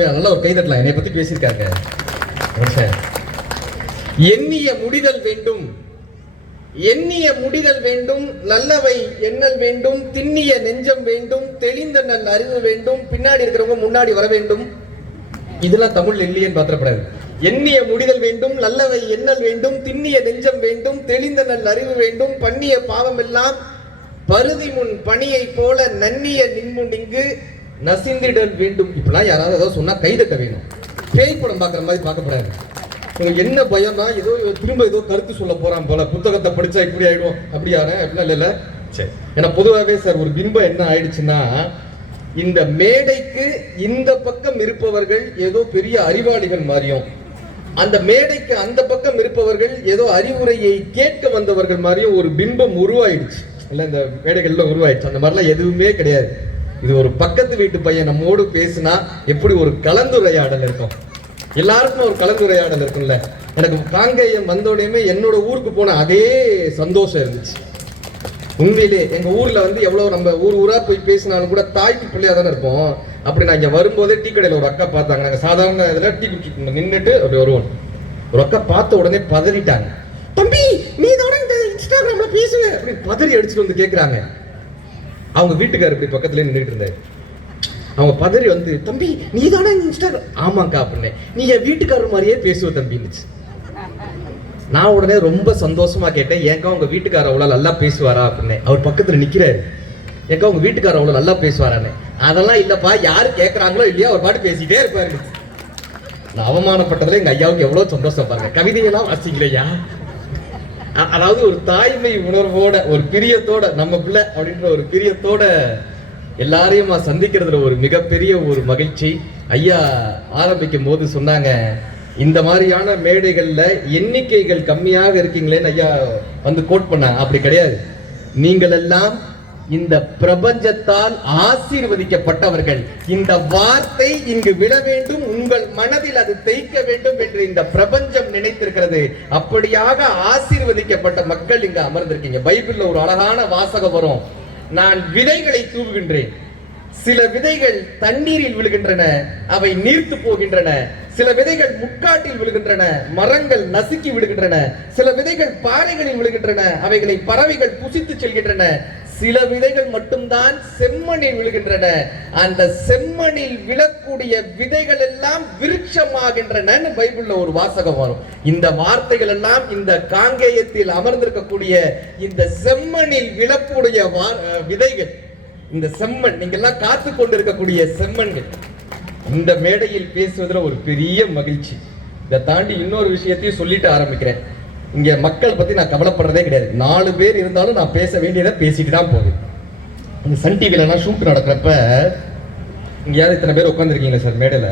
நல்ல ஒரு கைதட்டலாம். என்னை பத்தி பேசியிருக்காங்க. எண்ணிய முடிதல் வேண்டும், எண்ணிய முடிதல் வேண்டும், நல்லவை எண்ணல் வேண்டும், திண்ணிய நெஞ்சம் வேண்டும், தெளிந்த நல் அறிவு வேண்டும், பின்னாடி இருக்கிறவங்க முன்னாடி வர வேண்டும். இதெல்லாம் தமிழ் இல்லையேன்னு பாத்திரப்படாது. எண்ணிய முடிதல் வேண்டும், நல்லவை எண்ணல் வேண்டும், திண்ணிய நெஞ்சம் வேண்டும், தெளிந்த நல் அறிவு வேண்டும், பண்ணிய பாவம் எல்லாம் பருதி முன் பணியை போல நன்னிய நின்முன் இங்கு நசிந்திடல் வேண்டும். இப்பெல்லாம் யாராவது ஏதாவது சொன்னா கைதட்ட வேணும். பேய் படம் பார்க்குற மாதிரி பார்க்கப்படாது. என்ன பயம்னா ஏதோ திரும்ப ஏதோ கருத்து சொல்ல போறான் போல, புத்தகத்தை படிச்சா இப்படி ஆயிடும் அப்படியான அப்படிலாம் இல்ல. சரி, ஏன்னா பொதுவாகவே சார் ஒரு பிம்பம் என்ன ஆயிடுச்சுன்னா, இந்த மேடைக்கு இந்த பக்கம் இருப்பவர்கள் ஏதோ பெரிய அறிவாளிகள் மாதிரியும், அந்த மேடைக்கு அந்த பக்கம் இருப்பவர்கள் ஏதோ அறிவுரையை கேட்க வந்தவர்கள் மாதிரியும் ஒரு பிம்பம் உருவாயிடுச்சு. இல்ல இந்த மேடைகள்ல உருவாயிடுச்சு. அந்த மாதிரிலாம் எதுவுமே கிடையாது. இது ஒரு பக்கத்து வீட்டு பையன் நம்மோடு பேசினா எப்படி ஒரு கலந்துரையாடல் இருக்கும், எல்லாருக்கும் ஒரு கலந்துரையாடல் இருக்கும்ல. எனக்கு காங்கேயம் வந்தோடனே என்னோட ஊருக்கு போன அதே சந்தோஷம் இருந்துச்சு. உண்மையிலே எங்க ஊர்ல எவ்வளவு நம்ம ஊரா போய் பேசினாலும் கூட தாய்க்கு பிள்ளையா தானே இருப்போம். அப்படி நான் இங்க வரும்போதே டீ கடையில ஒரு அக்கா பார்த்தாங்க. நாங்க சாதாரண இதுல டீ குடிச்சு நின்றுட்டு அப்படி வருவோம். ஒரு அக்கா பார்த்த உடனே பதறிட்டாங்க. தம்பி நீ தானே இந்த இன்ஸ்டாகிராம்ல பேசுவ அப்படி பதறி அடிச்சுட்டு வந்து கேக்குறாங்க. அவங்க வீட்டுக்காரர் இப்படி பக்கத்துல நின்றுட்டு இருந்தாரு. அவங்க பதறி தம்பி நீ தானே இன்ஸ்டாகிராம்? ஆமாக்கா அப்படின்னு. நீ என் வீட்டுக்காரர் மாதிரியே பேசுவ தம்பின்னு. நான் உடனே ரொம்ப சந்தோஷமா கேட்டேன், ஏங்கா உங்க வீட்டுக்காரர் அவ்வளவு நல்லா பேசுவாரா அப்படின்னு. அவர் பக்கத்துல நிக்கிறாரு. ஏங்கா உங்க வீட்டுக்காரர் அவ்வளவு நல்லா பேசுவாரான்னு. அதெல்லாம் இல்லப்பா, யாரு கேட்கறாங்களோ இல்லையா அவர் பாட்டு பேசிட்டே இருப்பாரு. நான் அவமானப்பட்டதுல எங்க ஐயாவுக்கு எவ்வளவு சந்தோஷம் பாருங்க. கவிதையெல்லாம் வாசிக்கலையா? அதாவது ஒரு தாய்மை உணர்வோட, ஒரு பிரியத்தோட, நம்ம பிள்ளை அப்படின்ற ஒரு பிரியத்தோட எல்லாரையும் சந்திக்கிறதுல ஒரு மிகப்பெரிய ஒரு மகிழ்ச்சி. ஐயா ஆரம்பிக்கும் போது சொன்னாங்க, இந்த மாதிரியான மேடைகள்ல எண்ணிக்கைகள் கம்மியாக இருக்கீங்களேன்னு ஐயா கோட் பண்ணாங்க. அப்படி கிடையாது. நீங்கள் எல்லாம் இந்த பிரபஞ்சத்தால் ஆசீர்வதிக்கப்பட்டவர்கள். இந்த வார்த்தை இங்கு விட வேண்டும், உங்கள் மனதில் அது தைக்க வேண்டும் என்று இந்த பிரபஞ்சம் நினைத்திருக்கிறது. அப்படியாக ஆசீர்வதிக்கப்பட்ட மக்கள் இங்கு அமர்ந்திருக்கீங்க. பைபிள்ல ஒரு அழகான வாசகம் வரும், நான் விதைகளை தூவுகின்றேன், சில விதைகள் தண்ணீரில் விழுகின்றன, அவை நீர்த்து போகின்றன. சில விதைகள் முட்காட்டில் விழுகின்றன, மரங்கள் நசுக்கி விடுகின்றன. சில விதைகள் பாறைகளில் விழுகின்றன, அவைகளை பறவைகள் புசித்து செல்கின்றன. சில விதைகள் மட்டும்தான் செம்மண்ணில் விழுகின்றன, அந்த செம்மண்ணில் விழக்கூடிய விதைகள் எல்லாம் விருட்சமாகின்றன. பைபிள்ல ஒரு வாசகம் வரும். இந்த வார்த்தைகள் எல்லாம் இந்த காங்கேயத்தில் அமர்ந்திருக்கக்கூடிய இந்த செம்மண்ணில் விழக்கூடிய விதைகள். இந்த செம்மண், நீங்க எல்லாம் காத்து கொண்டிருக்கக்கூடிய செம்மண்கள். இந்த மேடையில் பேசுவதில் ஒரு பெரிய மகிழ்ச்சி. இதை தாண்டி இன்னொரு விஷயத்தையும் சொல்லிட்டு ஆரம்பிக்கிறேன். இங்க மக்கள் பத்தி நான் கவலைப்படுறதே கிடையாது. 4 பேர் இருந்தாலும் நான் பேச வேண்டியதை பேசிட்டு தான் போகுது. இந்த சன் டிவில ஷூட் நடக்கிறப்ப இங்க யாரும் இத்தனை பேர் உட்காந்துருக்கீங்க சார் மேடையில.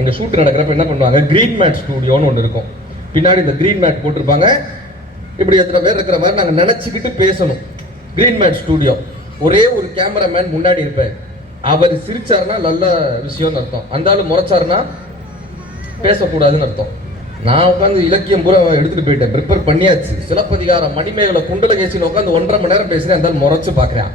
எங்க ஷூட் நடக்கிறப்ப என்ன பண்ணுவாங்க, கிரீன் மேட் ஸ்டூடியோன்னு ஒன்று இருக்கும். பின்னாடி இந்த கிரீன் மேட் போட்டிருப்பாங்க. இப்படி எத்தனை பேர் இருக்கிற மாதிரி நாங்கள் நினைச்சுக்கிட்டு பேசணும். Green mat studio. ஒரே ஒரு கேமராமேன் முன்னாடி இருப்பார். அவர் சிரிச்சாருன்னா நல்ல விஷயம்னு அர்த்தம், அந்த ஆளு முறைச்சாருன்னா பேசக்கூடாதுன்னு அர்த்தம். நான் உட்காந்து இலக்கியம் பூரா எடுத்துட்டு போயிட்டேன், ப்ரிப்பேர் பண்ணியாச்சு. சிலப்பதிகாரம், மணிமேகலை, குண்டலகேசின்னு உட்காந்து 1.5 மணி நேரம் பேசுறேன். அந்த முறைச்சு பாக்குறேன்.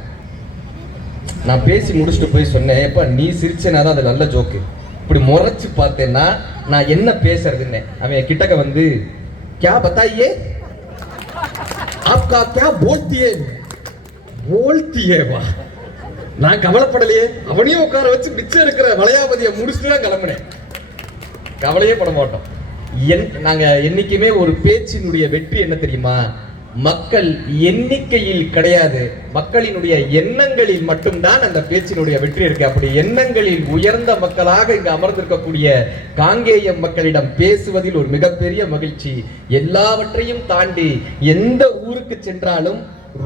நான் பேசி முடிச்சுட்டு போய் சொன்னேன், எப்ப நீ சிரிச்சேனா தான் அது நல்ல ஜோக்கு, இப்படி முறைச்சு பார்த்தேன்னா நான் என்ன பேசுறதுன்னு. அவன் கிட்டக்க क्या बताइए आपका क्या बोलती है வா. நான் கவலைப்படலையே. அவனையும் உட்கார வச்சு மிச்சம் இருக்கிற வளையாபதியை முடிச்சுட்டு தான் கிளம்பினேன். கவலையே பட மாட்டோம். நாங்க என்னைக்குமே ஒரு பேச்சினுடைய வெற்றி என்ன தெரியுமா, மக்கள் எண்ணிக்கையில் கிடையாது, மக்களினுடைய எண்ணங்களில் மட்டும்தான் அந்த பேச்சினுடைய வெற்றி இருக்கு. அப்படி எண்ணங்களில் உயர்ந்த மக்களாக இங்கு அமர்ந்திருக்கக்கூடிய காங்கேயம் மக்களிடம் பேசுவதில் ஒரு மிகப்பெரிய மகிழ்ச்சி. எல்லாவற்றையும் தாண்டி எந்த ஊருக்கு சென்றாலும்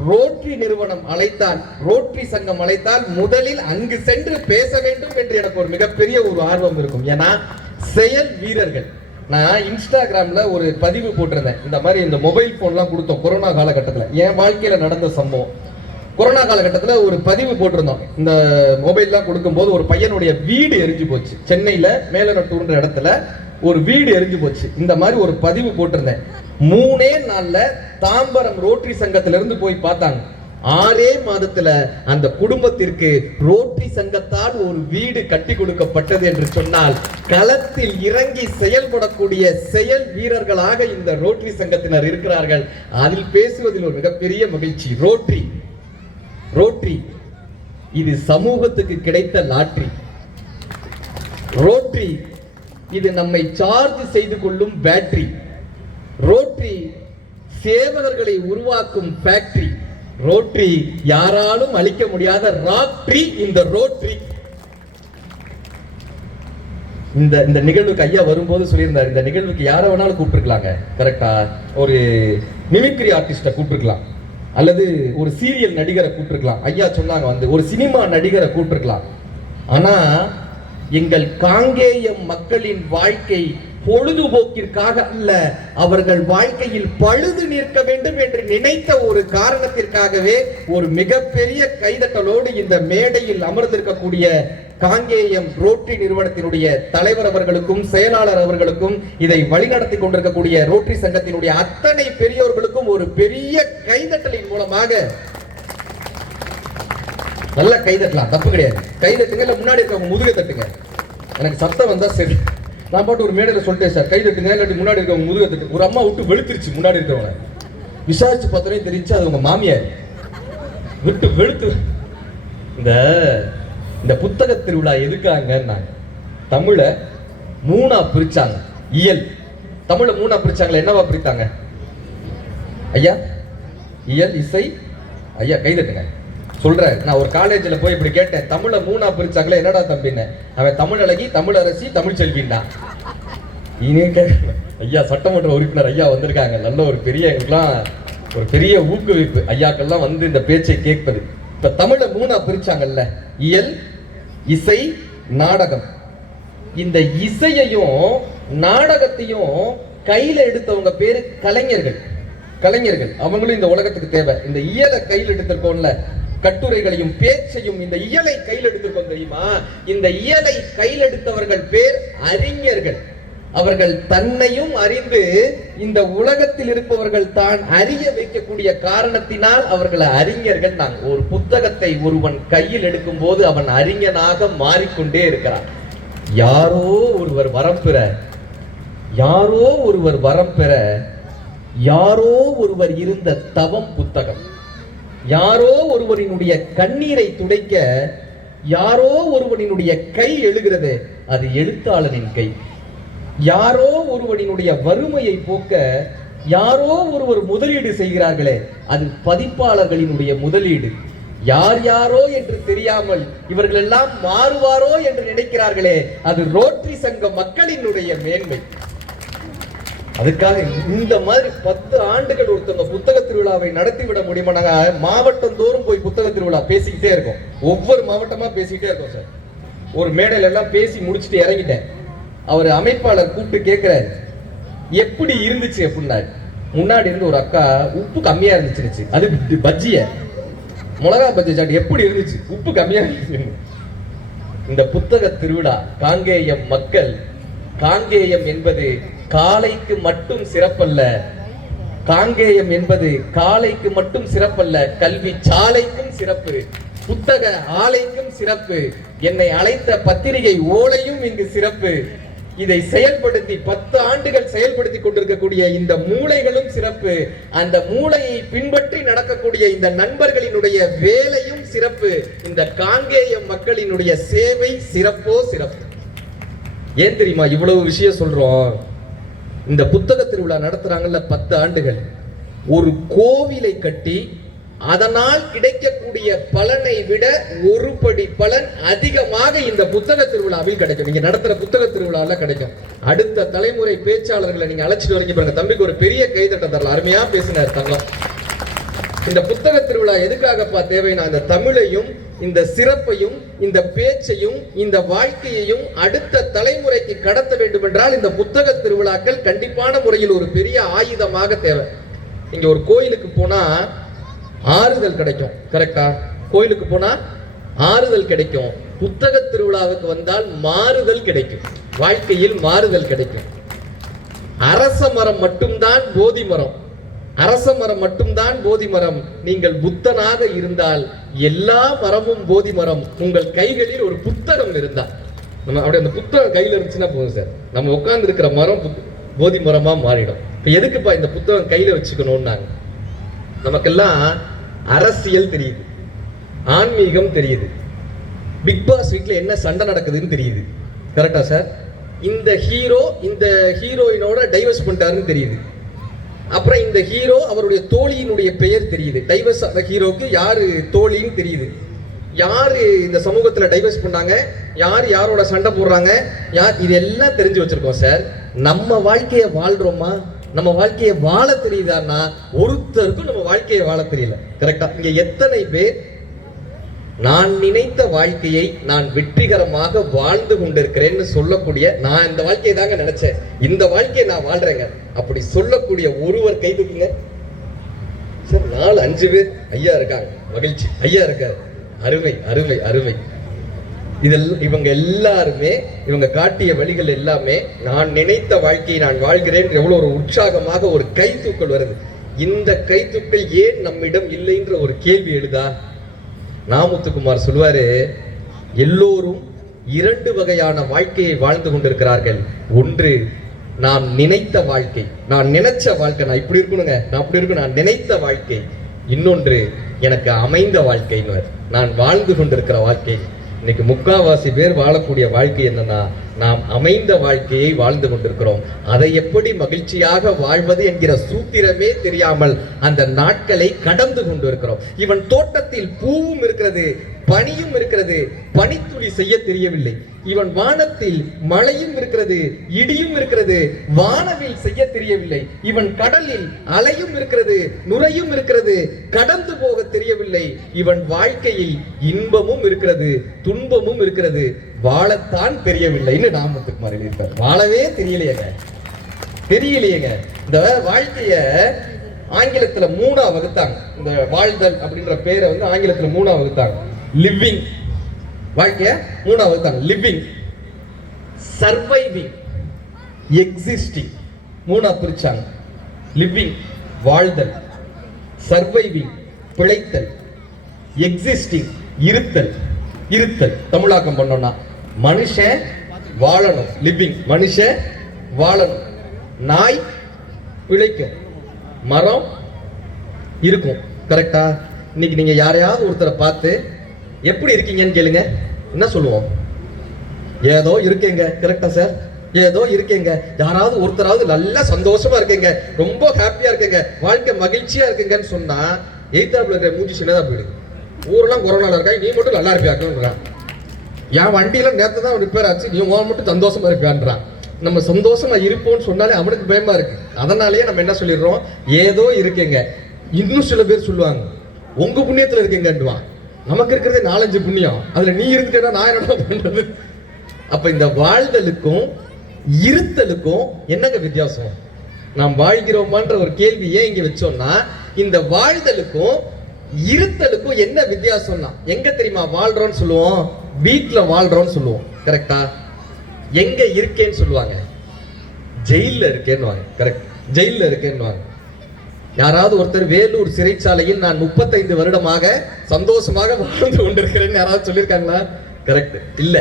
ரோட்டரி நிறுவனம் அழைத்தால், ரோட்டரி சங்கம் அழைத்தால் முதலில் அங்கு சென்று பேச வேண்டும் என்று எனக்கு ஒரு மிகப்பெரிய ஒரு ஆர்வம் இருக்கும். ஏன்னா செயல் வீரர்கள். நான் இன்ஸ்டாகிராம்ல ஒரு பதிவு போட்டிருந்தேன். இந்த மாதிரி இந்த மொபைல் போன்லாம் கொடுத்தோம் கொரோனா காலகட்டத்தில். என் வாழ்க்கையில நடந்த சம்பவம். கொரோனா காலகட்டத்தில் ஒரு பதிவு போட்டிருந்தோம். இந்த மொபைல்லாம் கொடுக்கும்போது ஒரு பையனுடைய வீடு எரிஞ்சு போச்சு. சென்னையில மேலநட்டூர்ன்ற இடத்துல ஒரு வீடு எரிஞ்சு போச்சு. இந்த மாதிரி ஒரு பதிவு போட்டிருந்தேன். 3 நாள்ல தாம்பரம் ரோட்டரி சங்கத்திலிருந்து போய் பார்த்தாங்க. 6 மாதத்துல அந்த குடும்பத்திற்கு ரோட்டரி சங்கத்தால் ஒரு வீடு கட்டி கொடுக்கப்பட்டது என்று சொன்னால், களத்தில் இறங்கி செயல்படக்கூடிய செயல் வீரர்களாக இந்த ரோட்டரி சங்கத்தினர் இருக்கிறார்கள். அதில் பேசுவதில் ஒரு மிகப்பெரிய மகிழ்ச்சி. ரோட்டரி இது சமூகத்துக்கு கிடைத்த லாட்டரி. ரோட்டரி இது நம்மை சார்ஜ் செய்து கொள்ளும் பேட்டரி. ரோட்டரி சேவகர்களை உருவாக்கும் ஃபேக்டரி. ரோட்டரி யாராலும் அழிக்க முடியாத ராக்டரி இந்த ரோட்டரி. இந்த நிகழ்வுக்கு ஐயா வரும்போது சொல்லியிருந்தார், இந்த நிகழ்வுக்கு யார வேணாலும் கூப்பிட்டுருக்கலாங்க. கரெக்டா? ஒரு மிமிக்ரி ஆர்டிஸ்ட கூப்பிட்டுருக்கலாம், அல்லது ஒரு சீரியல் நடிகரை கூப்பிட்டுருக்கலாம். ஐயா சொன்னாங்க வந்து ஒரு சினிமா நடிகரை கூப்பிட்டுருக்கலாம். ஆனா எங்கள் காங்கேயம் மக்களின் வாழ்க்கை பொழுதுபோக்கிற்காக அல்ல, அவர்கள் வாழ்க்கையில் பழுது நிற்க வேண்டும் என்று நினைத்த ஒரு காரணத்திற்காகவே ஒரு மிகப்பெரிய கைதட்டலோடு இந்த மேடையில் அமர்ந்திருக்கக்கூடிய காங்கேயம் ரோட்டரி நிறுவனத்தினுடைய தலைவர் அவர்களுக்கும் செயலாளர் அவர்களுக்கும் இதை வழிநடத்தி கொண்டிருக்கக்கூடிய ரோட்டரி சங்கத்தினுடைய அத்தனை பெரியோர்களுக்கும் ஒரு பெரிய கைதட்டலின் மூலமாக நல்ல கைதட்டலாம், தப்பு கிடையாது. கைதட்டுங்க, இல்ல முன்னாடி இருக்கவங்க முதுக தட்டுங்க. எனக்கு சத்தம் வந்தா சரி. நான் பாட்டு ஒரு மேடையில் சொல்லிட்டேன் சார், கைதட்டுங்க, இல்லாட்டி முன்னாடி இருக்கவங்க முதுக தட்டு. ஒரு அம்மா விட்டு வெளுத்துருச்சு முன்னாடி இருக்கவங்க. விசாரிச்சு பார்த்தோன்னே தெரிஞ்சு அது உங்க மாமியார். விட்டு வெளுத்து. இந்த புத்தக திருவிழா எதுக்காங்கன்னா, தமிழ 3ஆ பிரிச்சாங்க. இயல் தமிழ 3ஆ பிரிச்சாங்களே, என்னவா பிரித்தாங்க ஐயா? இயல், இசை. ஐயா கைதட்டுங்க. சொல்றேன், நான் ஒரு காலேஜில் போய் இப்படி கேட்டேன், தமிழ 3ஆ பிரிச்சாங்களே என்னடா தம்பின்னு. அவன் தமிழ் அழகி, தமிழ் அரசி, தமிழ் செல்வின்டா. ஐயா சட்டமன்ற உறுப்பினர் ஐயா வந்திருக்காங்க. நல்ல ஒரு பெரிய எங்களுக்குலாம் ஒரு பெரிய ஊக்குவிப்பு ஐயாக்கெல்லாம் வந்து இந்த பேச்சை கேட்பது. இப்ப தமிழ 3ஆ பிரிச்சாங்கல்ல, இயல், இசை, நாடகம். இந்த இசையையும் நாடகத்தையும் கையில எடுத்தவங்க பேரு கலைஞர்கள். அவங்களும் இந்த உலகத்துக்கு தேவை. இந்த இயலை கையில் எடுத்திருக்கோம்ல, கட்டுரைகளையும் பேச்சையும், இந்த இயலை கையில் எடுத்திருக்கோம் தெரியுமா? இந்த இயலை கையில் எடுத்தவர்கள் பேர் அறிஞர்கள். அவர்கள் தன்னையும் அறிந்து இந்த உலகத்தில் இருப்பவர்கள் தான் அறிய வைக்கக்கூடிய காரணத்தினால் அவர்களை அறிஞர்கள். நாங்கள் ஒரு புத்தகத்தை ஒருவன் கையில் எடுக்கும் போது அவன் அறிஞனாக மாறிக்கொண்டே இருக்கிறான். யாரோ ஒருவர் வரம் பெற யாரோ ஒருவர் இருந்த தவம் புத்தகம். யாரோ ஒருவரினுடைய கண்ணீரை துடைக்க யாரோ ஒருவனினுடைய கை எழுகிறது, அது எழுத்தாளனின் கை. யாரோ ஒருவனினுடைய வறுமையை போக்க யாரோ ஒருவர் முதலீடு செய்கிறார்களே, அது பதிப்பாளர்களினுடைய முதலீடு. யார் யாரோ என்று தெரியாமல் இவர்கள் எல்லாம் மாறுவாரோ என்று நினைக்கிறார்களே, அது ரோட்டரி சங்க மக்களினுடைய மேன்மை. அதுக்காக இந்த மாதிரி 10 ஆண்டுகள் ஒருத்தவங்க புத்தக திருவிழாவை நடத்திவிட முடியுமா? நாங்க மாவட்டம் தோறும் போய் புத்தக திருவிழா பேசிக்கிட்டே இருக்கோம். ஒவ்வொரு மாவட்டமா பேசிக்கிட்டே இருக்கோம் சார். ஒரு மேடையில எல்லாம் பேசி முடிச்சுட்டு இறங்கிட்டேன். அவர் அமைப்பாளர் கூப்பிட்டு கேட்கிறாரு, எப்படி இருந்துச்சு அப்படின்னாரு. முன்னாடி இருந்து ஒரு அக்கா, உப்பு கம்மியா இருந்துச்சு, அது பஜ்ஜிய மிளகா பஜ்ஜி சாப்பிட்டு எப்படி இருந்துச்சு, உப்பு கம்மியா இருந்துச்சு. இந்த புத்தக திருவிழா காங்கேயம் மக்கள், காங்கேயம் என்பது காலைக்கு மட்டும் சிறப்பல்ல, காங்கேயம் என்பது காலைக்கு மட்டும் சிறப்பல்ல, கல்வி சாலைக்கும் சிறப்பு, புத்தக ஆலைக்கும் சிறப்பு, என்னை அழைத்த பத்திரிகை ஓலையும் இங்கு சிறப்பு. இதை செயல்படுத்தி 10 ஆண்டுகள் செயல்படுத்தி கொண்டிருக்கக்கூடிய இந்த மூளைகளும் சிறப்பு. அந்த மூளையை பின்பற்றி நடக்கக்கூடிய இந்த நண்பர்களினுடைய வேலையும் சிறப்பு. இந்த காங்கேயம் மக்களினுடைய சேவை சிறப்போ சிறப்பு. ஏன் தெரியுமா இவ்வளவு விஷயம் சொல்றோம்? இந்த புத்தக திருவிழா நடத்துறாங்கல்ல 10 ஆண்டுகள், ஒரு கோவிலை கட்டி அதனால் கிடைக்கக்கூடிய பலனை விட ஒரு படி பலன் அதிகமாக இந்த புத்தக திருவிழாவில் கிடைக்கும். நீங்க நடத்துற புத்தக திருவிழால கிடைக்கும். அடுத்த தலைமுறை பேச்சாளர்களை நீங்க அழைச்சிட்டு வரீங்க பாருங்க. தம்பிக்கு ஒரு பெரிய கைதட்ட தரலாம், அருமையா பேசினார் தங்கம். இந்த புத்தக திருவிழா எதுக்காகப்பா தேவைன்னா, இந்த தமிழையும் இந்த சிறப்பையும் இந்த பேச்சையும் இந்த வாழ்க்கையையும் அடுத்த தலைமுறைக்கு கடத்த வேண்டும் என்றால் இந்த புத்தக திருவிழாக்கள் கண்டிப்பான முறையில் ஒரு பெரிய ஆயுதமாக தேவை. இங்க ஒரு கோயிலுக்கு போனா ஆறுதல் கிடைக்கும், கரெக்டா? கோயிலுக்கு போனா ஆறுதல் கிடைக்கும். புத்தக திருவிழாவுக்கு வந்தால் மாறுதல் கிடைக்கும், வாழ்க்கையில் மாறுதல் கிடைக்கும். அரச மரம் மட்டும்தான் போதி மரம். அரச மரம் மட்டும்தான் போதி மரம். நீங்கள் புத்தனாக இருந்தால் எல்லா மரமும் போதி மரம். உங்கள் கைகளில் ஒரு புத்தகம் இருந்தா, நம்ம அப்படி அந்த புத்தகம் கையில இருந்துச்சுன்னா போதும் சார், நம்ம உட்கார்ந்து இருக்கிற மரம் போதி மரமா மாறிடும். இப்ப எதுக்குப்பா இந்த புத்தகம் கையில வச்சுக்கணும்னாங்க? நமக்கெல்லாம் அரசியல் தெரியுது, ஆன்மீகம் தெரியுது, பிக் பாஸ் வீட்ல என்ன சண்டை நடக்குதுன்னு தெரியுது. கரெக்டா சார்? இந்த ஹீரோ இந்த ஹீரோயினோட டைவர்ஸ் பண்ணிட்டாருன்னு தெரியுது. அப்புறம் இந்த ஹீரோ அவருடைய தோழியினுடைய பெயர் தெரியுது. டைவர்ஸ் ஆன ஹீரோக்கு யாரு தோழின்னு தெரியுது. யாரு இந்த சமூகத்துல டைவர்ஸ் பண்ணாங்க, யார் யாரோட சண்டை போடுறாங்க, யார், இதெல்லாம் தெரிஞ்சு வச்சிருக்கோம் சார். நம்ம வாழ்க்கையை வாழ்றோமா? நம்ம வாழ்க்கையை வாழ தெரியுதான்னா ஒருத்தருக்கும் நம்ம வாழ்க்கையை வாழ தெரியல. கரெக்டா? இங்க எத்தனை பேர் நான் நினைத்த வாழ்க்கையை நான் வெற்றிகரமாக வாழ்ந்து கொண்டிருக்கிறேன்னு சொல்லக்கூடிய, நான் இந்த வாழ்க்கையை தாங்க நினைச்சேன், இந்த வாழ்க்கையை நான் வாழ்றேங்க அப்படி சொல்லக்கூடிய ஒருவர் கை தூக்குங்க சார். 4-5 பேர் ஐயா இருக்காங்க. மகிழ்ச்சி, ஐயா இருக்காரு. அருமை அருமை அருமை. இதெல்லாம் இவங்க எல்லாருமே, இவங்க காட்டிய வழிகள் எல்லாமே நான் நினைத்த வாழ்க்கையை நான் வாழ்கிறேன் எவ்வளவு ஒரு உற்சாகமாக ஒரு கை தூக்கல் வருது. இந்த கை தூக்கல் ஏன் நம்மிடம் இல்லைன்ற ஒரு கேள்வி எழுதா? நாமுத்துக்குமார் சொல்வாரு, எல்லோரும் 2 வகையான வாழ்க்கையை வாழ்ந்து கொண்டிருக்கிறார்கள். ஒன்று நாம் நினைத்த வாழ்க்கை, நான் நினைச்ச வாழ்க்கை, நான் இப்படி இருக்கணுங்க, நான் அப்படி இருக்கணும், நான் நினைத்த வாழ்க்கை. இன்னொன்று எனக்கு அமைந்த வாழ்க்கைன்னு, நான் வாழ்ந்து கொண்டிருக்கிற வாழ்க்கை. இன்னைக்கு முக்காவாசி பேர் வாழக்கூடிய வாழ்க்கை என்னன்னா, நாம் அமைந்த வாழ்க்கையை வாழ்ந்து கொண்டிருக்கிறோம். அதை எப்படி மகிழ்ச்சியாக வாழ்வது என்கிற சூத்திரமே தெரியாமல் அந்த நாட்களை கடந்து கொண்டு இருக்கிறோம். இவன் தோட்டத்தில் பூவும் இருக்கிறது, பனியும் இருக்கிறது, பனித்துளி செய்ய தெரியவில்லை. இவன் வானத்தில் மழையும் இருக்கிறது, இடியும் இருக்கிறது, வானவில் செய்ய தெரியவில்லை. இவன் கடலில் அலையும் இருக்கிறது, நுரையும் இருக்கிறது, கடந்து போக தெரியவில்லை. இவன் வாழ்க்கையில் இன்பமும் இருக்கிறது, துன்பமும் இருக்கிறது, வாழத்தான் தெரியவில்லைன்னு நாமத்துக்குமார் எழுதியிருப்பார். வாழவே தெரியலையேங்க, தெரியலையேங்க. இந்த வாழ்க்கைய ஆங்கிலத்துல 3ஆ வகுத்தாங்க. இந்த வாழ்தல் அப்படின்ற பேரை வந்து ஆங்கிலத்துல 3ஆ வகுத்தாங்க. லிவிங், வாழ்க்கைய 3ஆ வகுத்தாங்க. லிவிங், சர்வைவிங், எக்ஸிஸ்டிங், 3ஆ பிரிச்சாங்க. லிவிங் வாழ்தல், சர்வைவிங் பிழைத்தல், எக்ஸிஸ்டிங் இருத்தல். இருத்தல் தமிழாக்கம் பண்ணோம்னா மனுஷன் வாழணும், லிவிங் மனுஷன் வாழணும். நாய் பிழைக்கும், மரம் இருக்கும். கரெக்டா? இன்னைக்கு நீங்க யாரையாவது ஒருத்தரை பார்த்து எப்படி இருக்கீங்கன்னு கேளுங்க, என்ன சொல்லுவோம்? ஏதோ இருக்கேங்க. கரெக்டா சார்? ஏதோ இருக்கேங்க. யாராவது ஒருத்தராவது நல்லா சந்தோஷமா இருக்கேங்க, ரொம்ப ஹாப்பியா இருக்கேங்க, வாழ்க்கை மகிழ்ச்சியா இருக்குங்கன்னு சொன்னா எய்தாப்புல இருக்கிற மூஞ்சி சின்னதா போயிடுது. ஊரெல்லாம் கொரோனால இருக்கா, நீ மட்டும் நல்லா இருப்பியாக்குன்றான். என் வண்டியில நேரத்தை தான் ரிப்பேர் ஆச்சு, நீ மட்டும் சந்தோஷமா இருப்பியான்றான். நம்ம சந்தோஷமா இருப்போம்னு சொன்னாலே அவனுக்கு பயமா இருக்கு. அதனாலேயே நம்ம என்ன சொல்லிடுறோம்? ஏதோ இருக்கேங்க. இன்னும் சில பேர் சொல்லுவாங்க, உங்க புண்ணியத்துல இருக்கேங்கன்றான். நமக்கு இருக்கிறதே 4-5 புண்ணியம், அதுல நீ இருந்துட்டா நான் என்ன பண்றது? அப்ப இந்த வாழ்தலுக்கும் இருத்தலுக்கும் என்னங்க வித்தியாசம்? நாம் வாழ்கிறோமான்ற ஒரு கேள்வி ஏன் இங்க வச்சோம்னா, இந்த வாழ்தலுக்கும் இருத்தலுக்கும் என்ன வித்தியாசம்னா, எங்க தெரியுமா வாழ்றோம்னு சொல்லுவோம்? வீட்டுல வாழ்றோம்னு சொல்லுவோம். கரெக்டா? எங்க இருக்கேன்னு சொல்லுவாங்க? ஜெயில இருக்கேன்னு. கரெக்ட், ஜெயில இருக்கேன்னு. யாராவது ஒருத்தர் வேலூர் சிறைச்சாலையில் நான் 35 வருடமாக சந்தோஷமாக வாழ்ந்து கொண்டிருக்கிறேன்னு யாராவது சொல்லியிருக்காங்களா? கரெக்ட் இல்ல.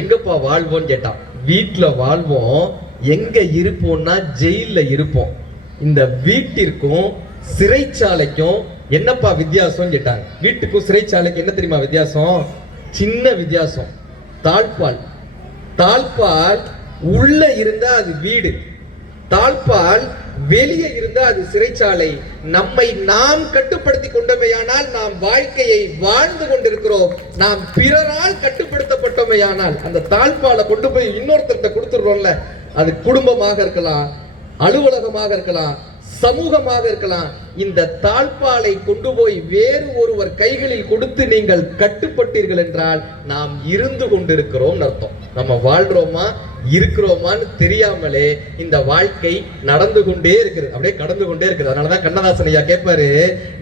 எங்கப்பா வாழ்வோம்னு கேட்டான். வீட்டுல வாழ்வோம். எங்க இருப்போம்னா ஜெயில இருப்போம். இந்த வீட்டிற்கும் சிறைச்சாலைக்கும் என்னப்பா வித்தியாசம் கேட்டாங்க. வீட்டுக்கும் சிறைச்சாலைக்கு என்ன தெரியுமா வித்தியாசம்? சின்ன வித்தியாசம். தாழ்பால், தாழ்பால் உள்ள இருந்தா அது வீடு, தாழ்பால் வெளியே இருந்தா அது சிறைச்சாலை. நம்மை நாம் கட்டுப்படுத்தி கொண்டமையானால் நாம் வாழ்க்கையை வாழ்ந்து கொண்டிருக்கிறோம். நாம் பிறரால் கட்டுப்படுத்தப்பட்டமையானால் அந்த தாழ்பாலை கொண்டு போய் இன்னொருத்தர்கிட்ட கொடுத்துடுறோம்ல, அது குடும்பமாக இருக்கலாம், அலுவலகமாக இருக்கலாம், சமூகமாக இருக்கலாம். இந்த தாழ்பாலை கொண்டு போய் வேறு ஒருவர் கைகளில் கொடுத்து நீங்கள் கட்டுப்பட்டீர்கள் என்றால் நாம் இருந்து கொண்டிருக்கிறோம் அர்த்தம். நம்ம வாழ்றோமா இருக்கிறோமான்னு தெரியாமலே இந்த வாழ்க்கை நடந்து கொண்டே இருக்குது, அப்படியே கடந்து கொண்டே இருக்குது. அதனாலதான் கண்ணதாசன் ஐயா கேட்பாரு,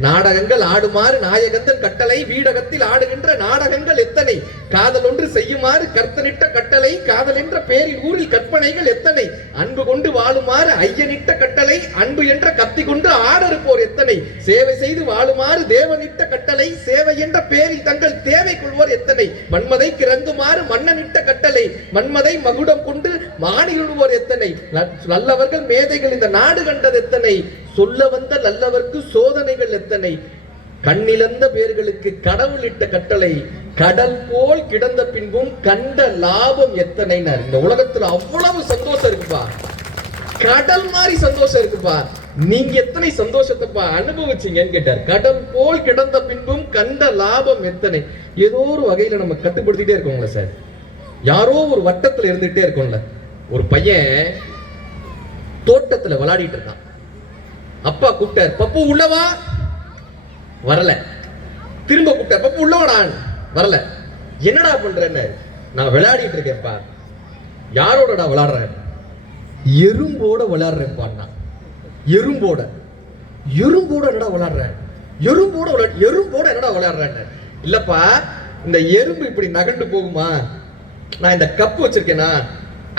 நாடகங்கள் ஆடுமாறு நாயகந்தன் கட்டளை, வீடகத்தில் ஆடுகின்ற நாடகங்கள் எத்தனை, காதல் ஒன்று செய்யுமாறு கர்த்தனிட்ட கட்டளை, காதல் என்ற பேரில் ஊரில் கற்பனைகள் எத்தனை, அன்பு கொண்டு வாழுமாறு ஐயனிட்ட கட்டளை, அன்பு என்ற கத்தி கொண்டு ஆடறுப்போர் எத்தனை, சேவை செய்து வாழுமாறு தேவனிட்ட கட்டளை, சேவை என்ற பேரில் தங்கள் தேவை கொள்வோர் எத்தனை, மன்மதை கிறங்குமாறு மன்னனிட்ட கட்டளை, மன்மதை மகுடம் கொண்டு மாணிடுவோர் எத்தனை, நல்லவர்கள் மேதைகள் இந்த நாடு கண்டது எத்தனை, சொல்ல வந்த நல்லவர்க்கு சோதனைகள் எத்தனை, கண்ணிழந்த பேர்களுக்கு கடவுள் இட்ட கட்டளை, கடல் போல் கிடந்த பின்பும் கண்ட லாபம் எத்தனை. இந்த உலகத்துல அவ்வளவு சந்தோஷம் இருக்குப்பா, கடல் மாதிரி சந்தோஷம் இருக்குப்பா, நீங்க எத்தனை சந்தோஷத்தைப்பா அனுபவிச்சீங்கன்னு கேட்டார். கடல் போல் கிடந்த பின்பும் கண்ட லாபம் எத்தனை. ஏதோ ஒரு வகையில நம்ம கட்டுப்படுத்திட்டே இருக்கோம்ல சார், யாரோ ஒரு வட்டத்துல இருந்துகிட்டே இருக்கோம்ல. ஒரு பையன் தோட்டத்துல விளையாடிட்டு இருக்கான், அப்பா கூப்பிட்டார், பப்பு உள்ளவா, வரல. திரும்ப கூப்பிட்டார், பப்பு உள்ளவாடான், வரல. என்னடா பண்றேன்னு, நான் விளையாடிட்டு இருக்கேன்ப்பா. யாரோடடா விளையாடுறேன், எறும்போட விளையாடுறேன்ப்பா. எறும்போட என்னடா விளையாடுறேன், எறும்போட என்னடா விளையாடுறேன். இல்லப்பா, இந்த எறும்பு இப்படி நகண்டு போகுமா, நான் இந்த கப்பு வச்சிருக்கேனா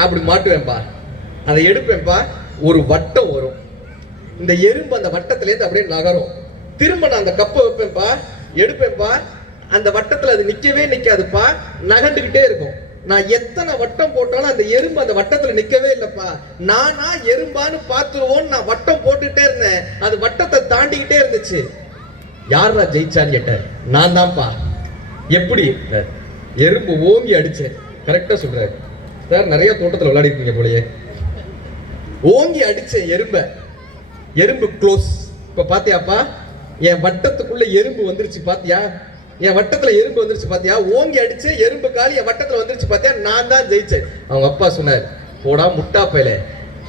அப்படி மாட்டுவேன்பா, அதை எடுப்பேன்பா, ஒரு வட்டம் வரும், இந்த எறும்பு அந்த வட்டத்திலேருந்து அப்படியே நகரும், திரும்ப நான் அந்த கப்பை வைப்பேன்பா, எடுப்பேன்பா, அந்த வட்டத்துல அது நிக்கவே நிக்காதுப்பா, நகண்டுகிட்டே இருக்கும். நான் எத்தனை வட்டம் போட்டாலும் அந்த எறும்பு அந்த வட்டத்துல நிக்கவே இல்லப்பா, நானா எறும்பான்னு பாத்துருவோம், நான் வட்டம் போட்டுட்டே இருந்தேன், அது வட்டத்தை தாண்டிக்கிட்டே இருந்துச்சு. யாரா ஜெயிச்சான்னு கேட்டார். நான் தான்ப்பா. எப்படி? எறும்பு ஓங்கி அடிச்சேன். கரெக்டா சொல்றாரு சார், நிறைய தோட்டத்துல விளையாடி இருக்கீங்க போலயே. ஓங்கி அடிச்சேன் எறும்ப, எறும்பு க்ளோஸ். இப்ப பாத்தியாப்பா, என் வட்டத்துக்குள்ள எறும்பு வந்துருச்சு பாத்தியா, என் வட்டத்துல எறும்பு வந்துருச்சு பாத்தியா, ஓங்கி அடிச்சு எறும்பு காலி என் வட்டத்துல வந்துருச்சு பாத்தியா, நான் தான் ஜெயிச்சேன். அவங்க அப்பா சொன்னார், போடா முட்டா பயல,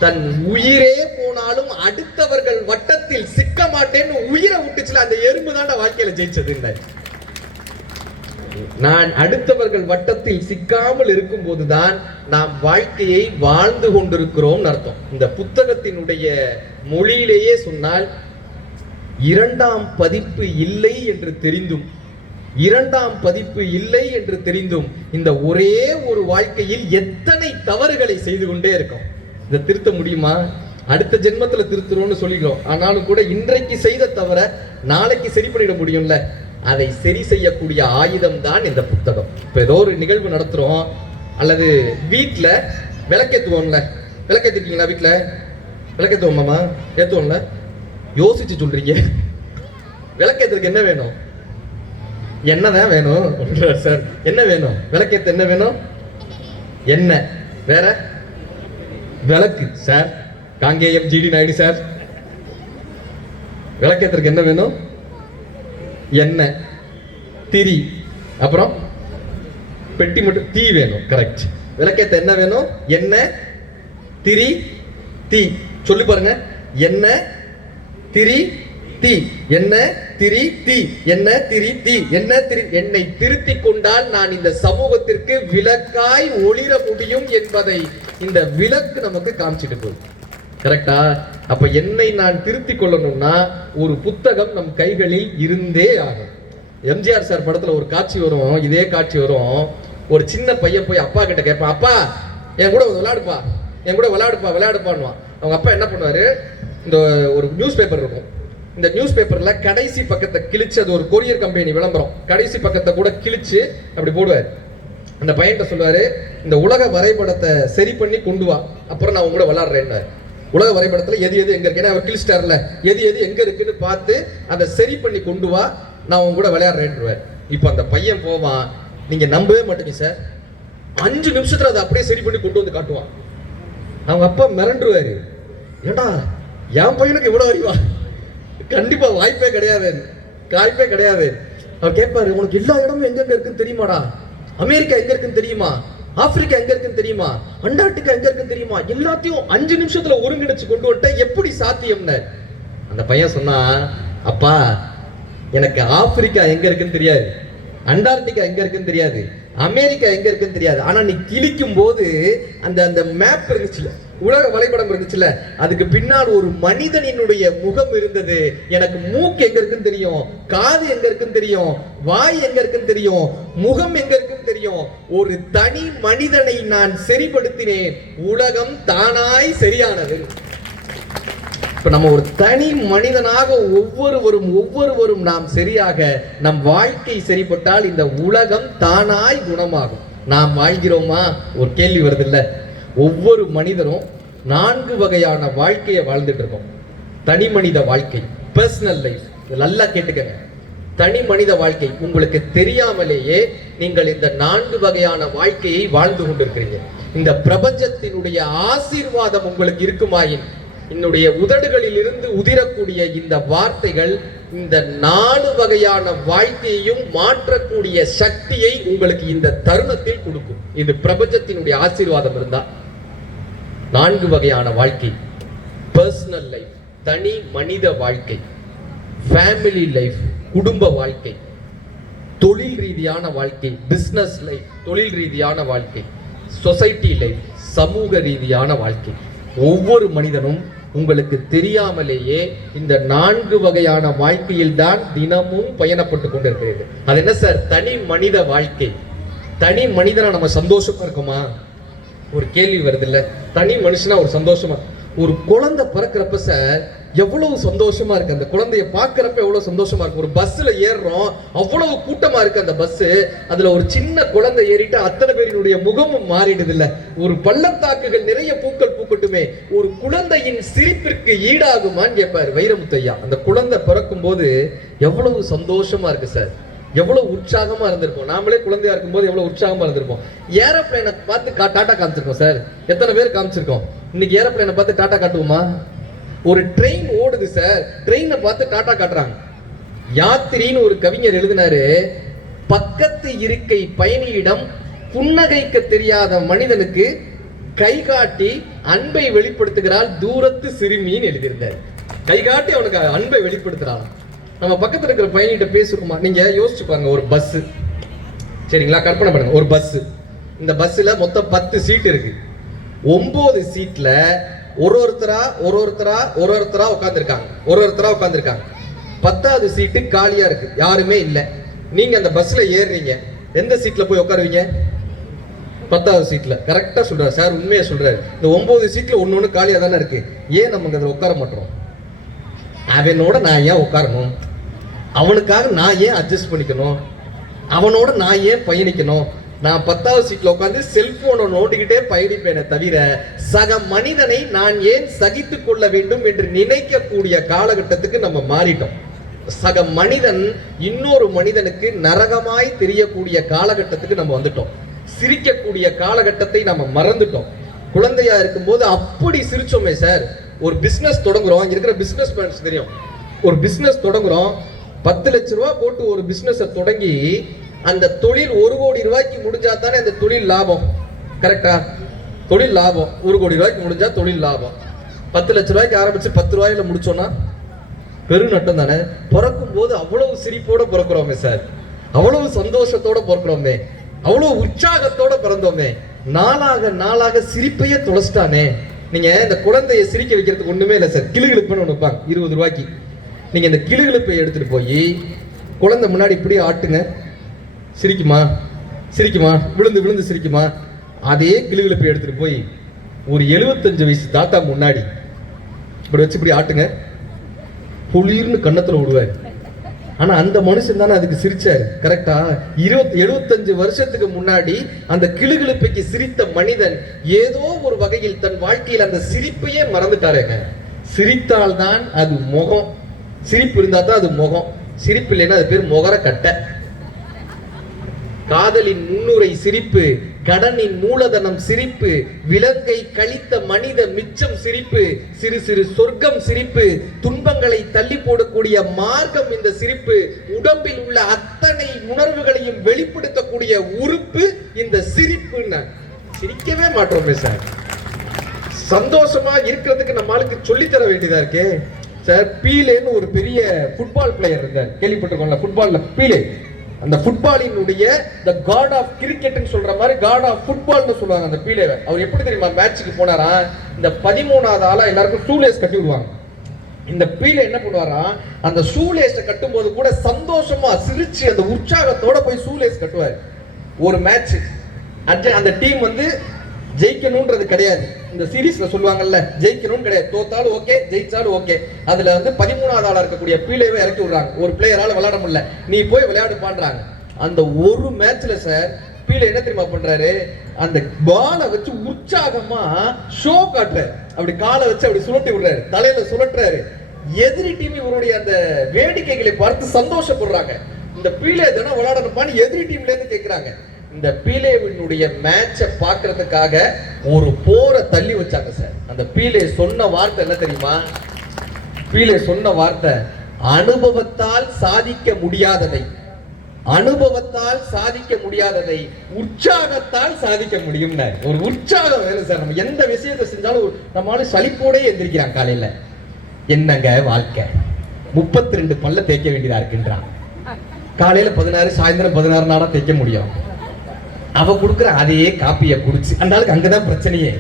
தன் உயிரே போனாலும் அடுத்தவர்கள் வட்டத்தில் சிக்க மாட்டேன்னு உயிரை விட்டுச்சுல, அந்த எறும்பு தான்டா வாழ்க்கையில ஜெயிச்சது. நான் அடுத்தவர்கள் வட்டத்தில் சிக்காமல் இருக்கும் போதுதான் நாம் வாழ்க்கையை வாழ்ந்து கொண்டிருக்கிறோம் அர்த்தம். இந்த புத்தகத்தினுடைய மொழியிலேயே சொன்னால், இரண்டாம் பதிப்பு இல்லை என்று தெரிந்தும், இரண்டாம் பதிப்பு இல்லை என்று தெரிந்தும் இந்த ஒரே ஒரு வாழ்க்கையில் எத்தனை தவறுகளை செய்து கொண்டே இருக்கும். இதை திருத்த முடியுமா? அடுத்த ஜென்மத்துல திருத்துறோம்னு சொல்லிக்கிறோம், ஆனாலும் கூட இன்றைக்கு செய்த தவிர நாளைக்கு சரி பண்ணிட முடியும்ல. அதை சரி செய்யக்கூடிய ஆயுதம் தான் இந்த புத்தகம். இப்ப ஏதோ ஒரு நிகழ்வு நடத்துறோம், அல்லது வீட்டுல விளக்கேத்துவோம்ல, விளக்கேத்திருக்கீங்களா? வீட்டுல விளக்கேத்துவோமாமா? ஏத்துவோம்ல? யோசிச்சு சொல்றீங்க. விளக்கேத்துறதுக்கு என்ன வேணும்? என்னதான் வேணும் சார்? என்ன வேணும்? விளக்கேத்த என்ன வேணும்? என்ன வேற? விளக்கு sir. Kangeyam GD Naidu sir. விளக்கேத்துறதுக்கு என்ன வேணும்? என்ன, திரி, அப்புறம் பெட்டி மட்டும், தீ வேணும். கரெக்ட். விளக்கேத்த என்ன வேணும்? என்ன, திரி, தீ. சொல்லி பாருங்க. என்ன, திரி, தீ. என்ன, திரி, தீ. என்ன, திரி, தீ. என்ன, திரி. என்னை திருத்திக் கொண்டால் நான் இந்த சமூகத்திற்கு விளக்காய் ஒளிர முடியும் என்பதை இந்த விளக்கு நமக்கு காமிச்சிட்டு போகுது. கரெக்டா? அப்ப என்னை நான் திருத்திக் கொள்ளணும்னா ஒரு புத்தகம் நம் கைகளில் இருந்தே ஆகும். எம்ஜிஆர் சார் படத்துல ஒரு காட்சி வரும், இதே காட்சி வரும். ஒரு சின்ன பையன் போய் அப்பா கிட்ட கேட்பான், அப்பா என் கூட விளையாடுப்பா, என் கூட விளையாடுப்பான்னுவான். அவங்க அப்பா என்ன பண்ணுவாரு, இந்த ஒரு நியூஸ் பேப்பர் இருக்கும், இந்த நியூஸ் பேப்பர்ல கடைசி பக்கத்தை கிழிச்சு, அது ஒரு கொரியர் கம்பெனி விளம்பரம், கடைசி பக்கத்தை கூட கிழிச்சு அப்படி போடுவார். அந்த பையன்கிட்ட சொல்லுவாரு, இந்த உலக வரைபடத்தை சரி பண்ணி கொண்டு வா, அப்புறம் நான் உங்க கூட விளையாடுறேன். உலக வரைபடத்துல எது எது எங்க இருக்கு, ஏன்னா அவர் கிழிச்சிட்டார்ல, எது எது எங்க இருக்குன்னு பார்த்து அதை சரி பண்ணி கொண்டு வா, நான் உங்க கூட விளையாடுறேன். இப்ப அந்த பையன் போவான், நீங்க நம்பவே மாட்டீங்க சார், 5 நிமிஷத்துல அதை அப்படியே சரி பண்ணி கொண்டு வந்து காட்டுவான். அவங்க அப்பா மிரண்டுருவாரு, ஏண்டா என் பையனுக்கு இவ்வளவு அறிவா? கண்டிப்பா வாய்ப்பே கிடையாது, வாய்ப்பே கிடையாது. அவர் கேட்பாரு, உனக்கு எல்லா இடமும் எங்க இருக்குன்னு தெரியுமாடா? அமெரிக்கா எங்க இருக்குன்னு தெரியுமா? ஆப்பிரிக்கா எங்க இருக்குன்னு தெரியுமா? அண்டார்டிகா எங்க இருக்குன்னு தெரியுமா? எல்லாத்தையும் 5 நிமிஷத்துல ஒருங்கிணைச்சு கொண்டு வட்ட எப்படி சாத்தியம்னு அந்த பையன் சொன்னா, அப்பா எனக்கு ஆப்பிரிக்கா எங்க இருக்குன்னு தெரியாது, அண்டார்டிகா எங்க இருக்குன்னு தெரியாது, அமெரிக்கா எங்க இருக்குன்னு தெரியாது. ஆனா நீ கிழிக்கும் போது அந்த அந்த மேப் இருந்துச்சுல, உலக வரைபடம் இருந்துச்சுல, அதுக்கு பின்னால் ஒரு மனிதனினுடைய முகம் இருந்தது. எனக்கு மூக்கு எங்க இருக்குன்னு தெரியும், காது எங்க இருக்குன்னு தெரியும், வாய் எங்க இருக்குன்னு தெரியும், முகம் எங்க இருக்குன்னு தெரியும். ஒரு தனி மனிதனை நான் சரிப்படுத்தினேன், உலகம் தானாய் சரியானது. இப்ப நம்ம ஒரு தனி மனிதனாக ஒவ்வொருவரும் நாம் சரியாக நம் வாழ்க்கை சரிப்பட்டால் இந்த உலகம் தானாய் குணமாகும். நாம் வாழ்கிறோமா? ஒரு கேள்வி வருது இல்ல. ஒவ்வொரு மனிதனும் 4 வகையான வாழ்க்கையை வாழ்ந்துட்டு இருக்கோம். தனி மனித வாழ்க்கை, பர்சனல் லைஃப். நல்லா கேட்டுக்கங்க. தனி மனித வாழ்க்கை உங்களுக்கு தெரியாமலேயே நீங்கள் இந்த 4 வகையான வாழ்க்கையை வாழ்ந்து கொண்டிருக்கிறீங்க. இந்த பிரபஞ்சத்தினுடைய ஆசீர்வாதம் உங்களுக்கு இருக்குமாயின், என்னுடைய உதடுகளில் இருந்து உதிரக்கூடிய இந்த வார்த்தைகள் இந்த 4 வகையான வாழ்க்கையையும் மாற்றக்கூடிய சக்தியை உங்களுக்கு இந்த தருணத்தில் கொடுக்கும். இது பிரபஞ்சத்தினுடைய ஆசீர்வாதம் இருந்தா. 4 வகையான வாழ்க்கை: பர்சனல் லைஃப், தனி மனித வாழ்க்கை; ஃபேமிலி லைஃப், குடும்ப வாழ்க்கை; தொழில் ரீதியான வாழ்க்கை, பிசினஸ் லைஃப், தொழில் ரீதியான வாழ்க்கை; சொசைட்டி லைஃப், சமூக ரீதியான வாழ்க்கை. ஒவ்வொரு மனிதனும் உங்களுக்கு தெரியாமலேயே இந்த 4 வகையான வாழ்க்கையில் தான் தினமும் பயணப்பட்டு கொண்டிருக்கிறது. அது என்ன சார்? தனி மனித வாழ்க்கை. தனி மனிதனா நம்ம சந்தோஷமா இருக்குமா? ஒரு கேள்வி வருது இல்ல. தனி மனுஷனா ஒரு சந்தோஷமா? ஒரு குழந்தை பிறக்கிறப்ப சார் எவ்வளவு சந்தோஷமா இருக்கு. அந்த குழந்தைய பார்க்கறப்ப எவ்வளவு சந்தோஷமா இருக்கு. ஒரு பஸ்ல ஏறுறோம், அவ்வளவு கூட்டமா இருக்கு அந்த பஸ். அதுல ஒரு சின்ன குழந்தை ஏறிட்டு அத்தனை பேரினுடைய முகமும் மாறிடுது இல்ல. ஒரு பள்ளத்தாக்குகள் நிறைய பூக்கள் பூக்கட்டுமே, ஒரு குழந்தையின் சிரிப்பிற்கு ஈடாகுமான்னு கேட்பாரு வைரமுத்தையா. அந்த குழந்தை பிறக்கும் போது எவ்வளவு சந்தோஷமா இருக்கு சார், எவ்வளவு உற்சாகமா இருந்திருப்போம். நாமளே குழந்தையா இருக்கும் போது எவ்வளவு உற்சாகமா இருந்திருப்போம். ஏரோப்ளைனை பார்த்து டாட்டா காமிச்சிருக்கோம் சார். எத்தனை பேர் காமிச்சிருக்கோம்? இன்னைக்கு ஏரோப்ளைனை பார்த்து டாட்டா காட்டுவோமா? ஒரு ட்ரெயின் ஓடுது சார், ட்ரெயினை பார்த்து டாட்டா காட்டுறாங்க. யாத்திரின்னு ஒரு கவிஞர் எழுதினாரு, பக்கத்து இருக்கை பயணியிடம் புன்னகைக்க தெரியாத மனிதனுக்கு கை காட்டி அன்பை வெளிப்படுத்துகிறாள் தூரத்து சிறுமின்னு எழுதியிருந்தார். கை காட்டி அவனுக்கு அன்பை வெளிப்படுத்துறான். நம்ம பக்கத்துல இருக்கிற பயணிகிட்ட பேசுறோமா? நீங்க யோசிச்சு பாருங்க. ஒரு பஸ், சரிங்களா, கற்பனை பண்ணுங்க. ஒரு பஸ், இந்த பஸ்ல மொத்தம் 10 சீட் இருக்கு. 9 சீட்ல ஒருத்தரா உட்கார்ந்துருக்காங்க. 10வது சீட்டு காலியா இருக்கு, யாருமே இல்ல. நீங்க அந்த பஸ்ல ஏறுறீங்க, எந்த சீட்ல போய் உட்காருவீங்க? 10வது சீட்ல. கரெக்டா சொல்றாரு சார், உண்மையா சொல்றாரு. இந்த 9 சீட்ல ஒண்ணு காலியா தானே இருக்கு. ஏன் நம்ம அதுல உட்கார மாட்டோம்? அவனோட நான் ஏன் உட்காரணும்? அவனுக்காக நான் ஏன் அட்ஜஸ்ட் பண்ணிக்கணும்? அவனோட நான் ஏன் பயணிக்கணும்? நான் 10வது சீட்ல உட்காந்து செல்போனை நோண்டிக்கிட்டே பயணிப்பேனே தவிர சக மனிதனை நான் ஏன் சகித்துக் கொள்ள வேண்டும் என்று நினைக்கக்கூடிய காலகட்டத்துக்கு நம்ம மாறிட்டோம். சக மனிதன் இன்னொரு மனிதனுக்கு நரகமாய் தெரியக்கூடிய காலகட்டத்துக்கு நம்ம வந்துட்டோம். சிரிக்கக்கூடிய காலகட்டத்தை நம்ம மறந்துட்டோம். குழந்தையா இருக்கும்போது அப்படி சிரிச்சோமே சார். ஒரு பிசினஸ் தொடங்குறோம், இருக்கிற பிசினஸ் மேன்ஸ் தெரியும். ஒரு பிசினஸ் தொடங்குறோம், 10 லட்சம் ரூபாய் போட்டு ஒரு பிசினஸை தொடங்கி அந்த தொழில் 1 கோடி ரூபாய்க்கு முடிஞ்சா தானே அந்த தொழில் லாபம். கரெக்டா? தொழில் லாபம் 1 கோடி ரூபாய்க்கு முடிஞ்சா தொழில் லாபம். 10 லட்சம் ரூபாய்க்கு ஆரம்பிச்சு 10 ரூபாயில முடிச்சோம்னா பெரு நட்டம் தானே. பிறக்கும் போது அவ்வளவு சிரிப்போட பிறக்கிறோமே சார், அவ்வளவு சந்தோஷத்தோட பிறக்கிறோமே, அவ்வளவு உற்சாகத்தோட பிறந்தோமே. நாளாக சிரிப்பையே தொலைச்சிட்டானே. நீங்க இந்த குழந்தைய சிரிக்க வைக்கிறதுக்கு ஒண்ணுமே இல்லை சார். கிளுகிழுப்புன்னு ஒண்ணு வைப்பாங்க 20 ரூபாய்க்கு. நீங்க இந்த கிளுகிழுப்பை எடுத்துட்டு போய் குழந்தை முன்னாடி இப்படியே ஆட்டுங்க, சிரிக்குமா? விழுந்து சிரிக்குமா? அதே கிளுகிழுப்பை எடுத்துட்டு போய் ஒரு 75 வயசு தாத்தா முன்னாடி இப்படி வச்சு இப்படி ஆட்டுங்க, புளிர்னு கன்னத்துல விடுவாரு. ஆனா அந்த மனுஷன் தானே அதுக்கு சிரிச்சாரு. கரெக்டா? 75 வருஷத்துக்கு முன்னாடி அந்த கிளுகிழுப்பைக்கு சிரித்த மனிதன் ஏதோ ஒரு வகையில் தன் வாழ்க்கையில் அந்த சிரிப்பையே மறந்துட்டாருங்க. சிரித்தால்தான் அது முகம், சிரிப்பு இருந்தா தான் அது முகம், சிரிப்பு இல்லைன்னா அது பேர் முகர கட்ட. காதலின் முன்னுரை சிரிப்பு, கடனின் மூலதனம் சிரிப்பு, விலங்கை கழித்த மனித மிச்சம் சிரிப்பு, சிறு சிறு சொர்க்கம் சிரிப்பு, துன்பங்களை தள்ளி போடக்கூடிய மார்க்கம் இந்த சிரிப்பு, உடம்பில் உள்ள அத்தனை உணர்வுகளையும் வெளிப்படுத்தக்கூடிய உறுப்பு இந்த சிரிப்புன்னு சிரிக்கவே மாட்டோமே சார். சந்தோஷமா இருக்கிறதுக்கு நம்ம ஆளுக்கு சொல்லி தர வேண்டியதா இருக்கே சார். பீலேன்னு ஒரு பெரிய ஃபுட்பால் பிளேயர் இருந்தார், கேள்விப்பட்டிருக்கோம்ல? ஃபுட்பால்ல பீலே அந்த ஃபுட்பாலினுடைய த காட் ஆஃப் கிரிக்கெட்னு சொல்ற மாதிரி காட் ஆஃப் ஃபுட்பால்னு சொல்லுவாங்க அந்த பீலேவை. அவர் எப்படி தெரியுமா மேட்சுக்கு போனாரா, இந்த 13வது ஆளா எல்லாருக்கும் ஷூலேஸ் கட்டி விடுவாங்க. இந்த பீலே என்ன பண்ணுவாரா, அந்த ஷூலேஸை கட்டும் போது கூட சந்தோஷமா சிரிச்சு அந்த உற்சாகத்தோட போய் ஷூலேஸ் கட்டுவார். ஒரு மேட்ச் அந்த டீம் வந்து ஜெயிக்கணும்ன்றது கிடையாது. இந்த சீரீஸ்ல சொல்லுவாங்கல்ல, ஜெயிக்கணும்னு கிடையாது, தோத்தாலும் ஓகே ஜெயிச்சாலும் ஓகே. அதுல வந்து 13வது ஆளா இருக்கக்கூடிய பீலேவை இறக்கி விடுறாங்க. ஒரு பிளேயரால விளையாட முடியல, நீ போய் விளையாடு பண்றாங்க. அந்த ஒரு மேட்ச்ல சார் பீலே என்ன தெரியுமா பண்றாரு, அந்த பாலை வச்சு உற்சாகமா ஷோ காட்டுறாரு. அப்படி காலை வச்சு அப்படி சுழட்டி விடுறாரு, தலையில சுழட்டுறாரு. எதிரி டீம் இவருடைய அந்த வேடிக்கைகளை பார்த்து சந்தோஷப்படுறாங்க. இந்த பீலே தானே விளையாடணும்னு எதிரி டீம்ல இருந்து கேட்கிறாங்க. இந்த பீலேவினுடைய மேட்சை பார்க்கறதுக்காக ஒரு போரை தள்ளி வச்சாங்க சார். அந்த பீலே சொன்ன வார்த்தை என்ன தெரியுமா, பீலே சொன்ன வார்த்தை, அனுபவத்தால் சாதிக்க முடியாததை, அனுபவத்தால் சாதிக்க முடியாததை உற்சாகத்தால் சாதிக்க முடியும். ஒரு உற்சாகம் வேணும் சார். நம்ம எந்த விஷயத்தை செஞ்சாலும் நம்மளால சலிப்போட எந்திரிக்கிறான். காலையில என்னங்க வாழ்க்கை, 32 பல்ல தேய்க்க வேண்டியதா இருக்குன்றான். காலையில 16, சாயந்தரம் 16 நாளா தேய்க்க முடியும். அவ கொடுக்குற அதே காப்பியை குடிச்சு அந்த ஆளுக்கு அங்கதான் பிரச்சனையே.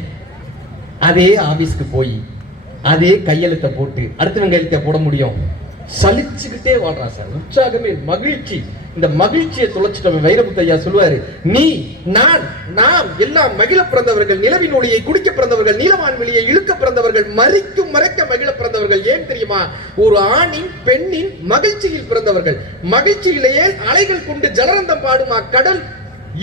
அதே ஆபீஸ்க்கு போய் அதே கையெழுத்தை போட்டு அடுத்த கையெழுத்தை போட முடியும். சலிச்சுக்கிட்டே வாழ்றான் சார். உற்சாகமே மகிழ்ச்சி. இந்த மகிழ்ச்சியை தொலைச்சிட்டவன் வைரமுத்தையா சொல்லுவாரு, நீ நான் நாம் எல்லாம் மகிழ பிறந்தவர்கள், நிலவின் ஒளியை குடிக்க பிறந்தவர்கள், நீலவான் வெளியை இழுக்க பிறந்தவர்கள், மறிக்கும் மறைக்க மகிழ பிறந்தவர்கள். ஏன் தெரியுமா, ஒரு ஆணின் பெண்ணின் மகிழ்ச்சியில் பிறந்தவர்கள். மகிழ்ச்சியிலேயே அலைகள் கொண்டு ஜலரந்தம் பாடுமா கடல்,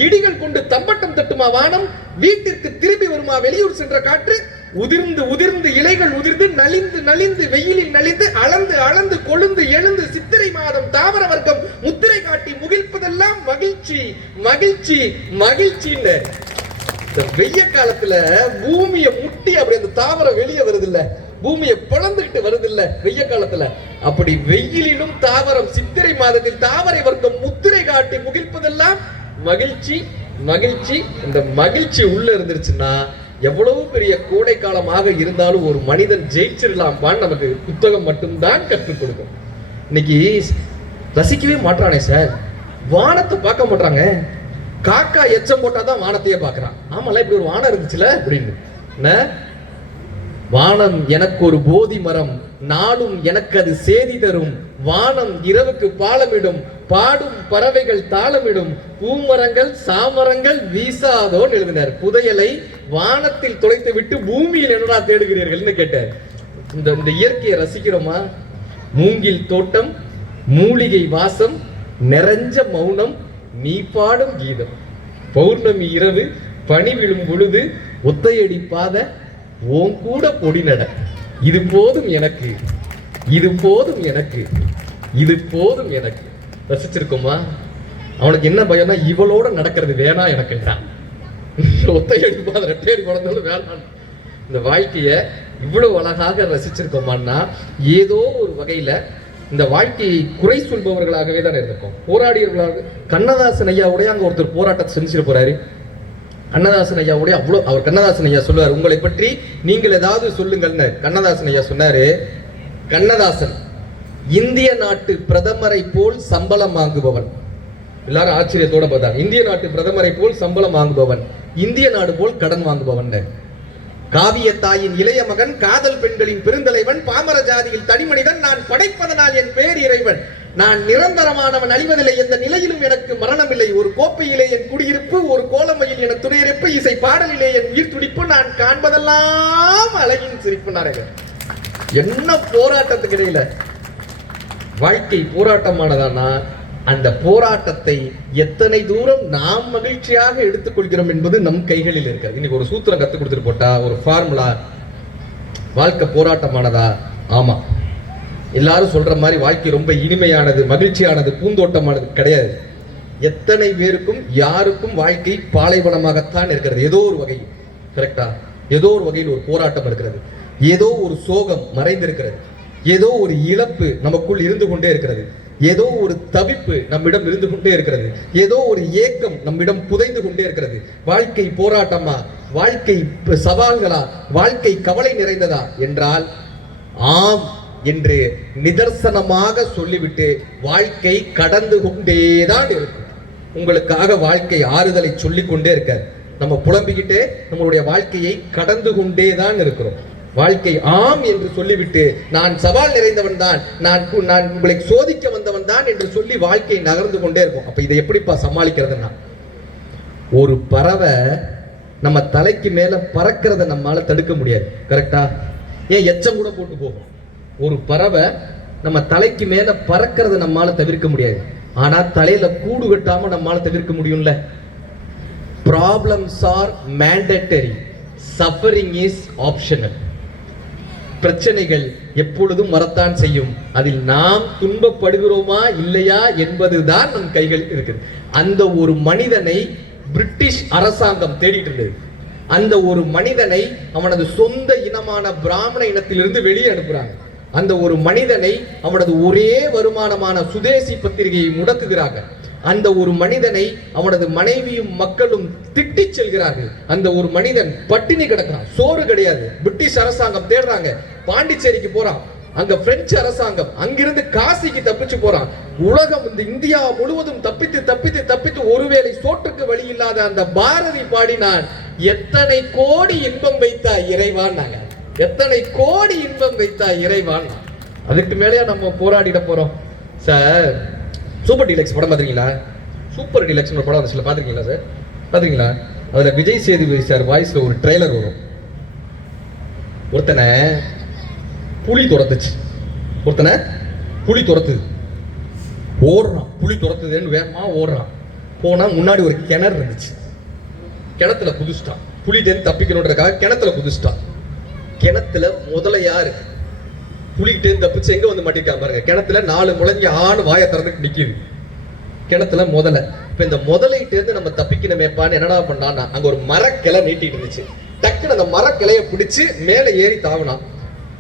இடிகள் கொண்டு தம்பட்டம் தட்டுமா வானம், வீட்டிற்கு திரும்பி வருமா வெளியூர் சென்ற காற்று, உதிர்ந்து உதிர்ந்து இலைகள் உதிர்ந்து நலிந்து நலிந்து வெயிலில் நலிந்து அளந்து அளந்து கொழுந்து எழுந்து சித்திரை மாதம் தாவர வர்க்கம் முத்திரை காட்டி முகிழ்ப்பதெல்லாம் மகிழ்ச்சி மகிழ்ச்சி மகிழ்ச்சின்னு. இந்த வெய்ய காலத்துல பூமியை முட்டி அப்படி அந்த தாவரம் வெளியே வருது இல்ல, பூமியை பிளந்துகிட்டு வருது இல்ல வெய்ய காலத்துல, அப்படி வெயிலிலும் தாவரம் சித்திரை மாதத்தில் தாவரை வர்க்கம் முத்திரை காட்டி முகிழ்ப்பதெல்லாம் மகிழ்ச்சி மகிழ்ச்சி. இந்த மகிழ்ச்சி உள்ள இருந்துருச்சுன்னா எவ்வளவு பெரிய கோடை காலமாக இருந்தாலும் ஒரு மனிதன் ஜெயிச்சிடலாம்பான்னு நமக்கு புத்தகம் மட்டும்தான் கற்றுக் கொடுக்கும். இன்னைக்கு ரசிக்கவே மாட்டானே சார், வானத்தை பார்க்க மாட்டாங்க. காக்கா எச்சம் போட்டாதான் வானத்தையே பார்க்கறான். ஆமால இப்படி ஒரு வானம் இருந்துச்சுல அப்படின்னு. வானம் எனக்கு ஒரு போதி மரம், நாளும் எனக்கு அது சேதி தரும், வானம் இரவுக்கு பாலமிடும், பாடும் பறவைகள் தாளமிடும், பூமரங்கள் சாமரங்கள் வீசாதோன்னு எழுதினார். புதையலை வானத்தில் தொலைத்து விட்டு பூமியில் என்னடா தேடுகிறீர்கள்னு கேட்டார். இந்த இயற்கையை ரசிக்கிறோமா? மூங்கில் தோட்டம், மூலிகை வாசம், நிறைஞ்ச மௌனம், நீ பாடும் கீதம், பௌர்ணமி இரவு, பனி விழும் பொழுது, ஒத்தையடி பாத, ஓன் கூட பொடி நட, இது போதும் எனக்கு, இது போதும் எனக்கு, இது போதும் எனக்கு. ரசிச்சிருக்கோமா? அவனுக்கு என்ன பயம்னா இவளோட நடக்கிறது வேணா எனக்குன்றான். ஒத்தையடி பாத ரெட்டையடி குழந்தைகளும் வேணாம். இந்த வாழ்க்கைய இவ்வளவு அழகாக ரசிச்சிருக்கோமான்னா ஏதோ ஒரு வகையில இந்த வாழ்க்கையை குறை சொல்பவர்களாகவே தான் இருந்திருக்கோம். போராடியவர்களாக கண்ணதாசன் ஐயாவுடைய அங்க ஒருத்தர் போராட்டத்தை செஞ்சுட்டு போறாரு. கண்ணதாசன் ஐயாவுடைய அவ்வளவு அவர் கண்ணதாசன் ஐயா சொல்லுவார், உங்களை பற்றி நீங்கள் ஏதாவது சொல்லுங்கள்னு. கண்ணதாசன் ஐயா சொன்னாரு, கண்ணதாசன் இந்திய நாட்டு பிரதமரை போல் சம்பளம் வாங்குபவன். எல்லாரும் ஆச்சரியத்தோட பார்த்தாங்க. இந்திய நாட்டு பிரதமரை போல் சம்பளம் வாங்குபவன், இந்திய நாடு போல் கடன் வாங்குபவன். காவிய தாயின் இளைய மகன், காதல் பெண்களின் பெருந்தலைவன், பாமர ஜாதியில் தனிமனிதன், நான் படைப்பதனால் என் பேர் இறைவன், நான் நிரந்தரமானவன், அழிவதில்லை, எந்த நிலையிலும் எனக்கு மரணமில்லை, ஒரு கோப்பையிலே என் குடியிருப்பு, ஒரு கோலமையில் என துணையிருப்பு, இசை பாடலிலே என் உயிர் துடிப்பு, நான் காண்பதெல்லாம் அழகின் சிரிப்பு. என்ன போராட்டத்துக்கு இடையில வாழ்க்கை போராட்டமானதானா, அந்த போராட்டத்தை எத்தனை தூரம் நாம் மகிழ்ச்சியாக எடுத்துக்கொள்கிறோம் என்பது நம் கைகளில் இருக்காது. இன்னைக்கு ஒரு சூத்திரம் கத்து கொடுத்துட்டு போட்டா, ஒரு ஃபார்முலா, வாழ்க்கை போராட்டமானதா? ஆமா. எல்லாரும் சொல்ற மாதிரி வாழ்க்கை ரொம்ப இனிமையானது, மகிழ்ச்சியானது, பூந்தோட்டமானது கிடையாது. எத்தனை பேருக்கும் யாருக்கும் வாழ்க்கை பாலைவனமாகத்தான் இருக்கிறது. ஏதோ ஒரு வகையில், கரெக்டா, ஏதோ ஒரு வகையில் ஒரு போராட்டம் இருக்கிறது, ஏதோ ஒரு சோகம் மறைந்திருக்கிறது, ஏதோ ஒரு இழப்பு நமக்குள் இருந்து கொண்டே இருக்கிறது, ஏதோ ஒரு தவிப்பு நம்மிடம் இருந்து கொண்டே இருக்கிறது, ஏதோ ஒரு ஏக்கம் நம்மிடம் புதைந்து கொண்டே இருக்கிறது. வாழ்க்கை போராட்டமா, வாழ்க்கை சவால்களா, வாழ்க்கை கவலை நிறைந்ததா என்றால் ஆம் என்று நிதர்சனமாக சொல்லிவிட்டு வாழ்க்கை கடந்து கொண்டேதான் இருக்கும். உங்களுக்காக வாழ்க்கை ஆறுதலை சொல்லிக் கொண்டே இருக்கார். நம்ம புலம்பிக்கிட்டே நம்மளுடைய வாழ்க்கையை கடந்து கொண்டேதான் இருக்கிறோம். வாழ்க்கை ஆம் என்று சொல்லிவிட்டு நான் சவால் நிறைந்தவன் தான், நான் உங்களை சோதிக்க வந்தவன் தான் என்று சொல்லி வாழ்க்கை நகர்ந்து கொண்டே இருக்கும். அப்ப இதை எப்படிப்பா சமாளிக்கிறதுனா, ஒரு பறவை நம்ம தலைக்கு மேல பறக்கிறத நம்மால தடுக்க முடியாது. கரெக்டா? ஏன் எச்சம் கூட போட்டு போகும். ஒரு பறவை நம்ம தலைக்கு மேல பறக்கிறத நம்மால தவிர்க்க முடியாது. ஆனா தலையில கூடு கட்டாம நம்மால தவிர்க்க முடியும்ல. Problems are mandatory, suffering is optional. பிரச்சனைகள் எப்பொழுதும் வரத்தான் செய்யும். அதில் நாம் துன்பப்படுகிறோமா இல்லையா என்பதுதான் நம் கைகள் இருக்குது. அந்த ஒரு மனிதனை பிரிட்டிஷ் அரசாங்கம் தேடிட்டு இருந்தது. அந்த ஒரு மனிதனை அவனது சொந்த இனமான பிராமண இனத்திலிருந்து வெளியே அனுப்புறாங்க. அந்த ஒரு மனிதனை அவனது ஒரே வருமானமான சுதேசி பத்திரிகையை முடக்குகிறாங்க. அந்த ஒரு மனிதனை அவனது மனைவியும் மக்களும் திட்டி செல்கிறார்கள். அந்த ஒரு மனிதன் பட்டினி கிடக்கிறான், சோறு கிடையாது. பிரிட்டிஷ் அரசாங்கம் தேடுறாங்க. பாண்டிச்சேரிக்கு போறான், அங்க பிரெஞ்சு அரசாங்கம், அங்கிருந்து காசிக்கு தப்பிச்சு போறான். உலகம், இந்த இந்தியா முழுவதும் தப்பித்து தப்பித்து தப்பித்து ஒருவேளை சோற்றுக்கு வழி இல்லாத அந்த பாரதி பாடினான், எத்தனை கோடி இன்பம் வைத்தா இறைவான். எத்தனை கோடி இன்பம் வைத்தா இறைவான். அதுக்கு மேலேயா நம்ம போராடிட போறோம் சார். சூப்பர் டீலக்ஸ் படம் பாத்தீங்களா? சூப்பர் டீலக்ஸ் ஒரு படம் வந்துச்சுல, பாத்திருக்கீங்களா சார்? பாத்தீங்களா? அதுல விஜய் சேதுபதி சார் வாய்ஸ்ல ஒரு ட்ரெய்லர் வரும். ஒருத்தனை புலி துரத்துச்சு, ஒருத்தனை புலி துரத்துது, ஓடுறான். புலி துரத்துதுன்னு வேகமா ஓடுறான். போனா முன்னாடி ஒரு கிணறு இருந்துச்சு, கிணத்துல குதிச்சிட்டான். புலிட்டேன்னு தப்பிக்கணுன்றதுக்காக கிணத்துல குதிச்சிட்டான். கிணத்துல முதலையா இருக்கு. புலிகிட்டே தப்பிச்சு எங்க வந்து மாட்டிருக்கா பாருங்க. கிணத்துல 4 முளைஞ்சி ஆணு வாயை திறந்துட்டு நிக்குது. கிணத்துல முதலை. இப்ப இந்த முதலைகிட்ட இருந்து நம்ம தப்பிக்கணுமேப்பான்னு என்னடா பண்ணான்னா, அங்க ஒரு மரக்கிளை நீட்டிட்டு இருந்துச்சு. டக்குன்னு அந்த மரக்கிளைய பிடிச்சு மேல ஏறி தாவினான்.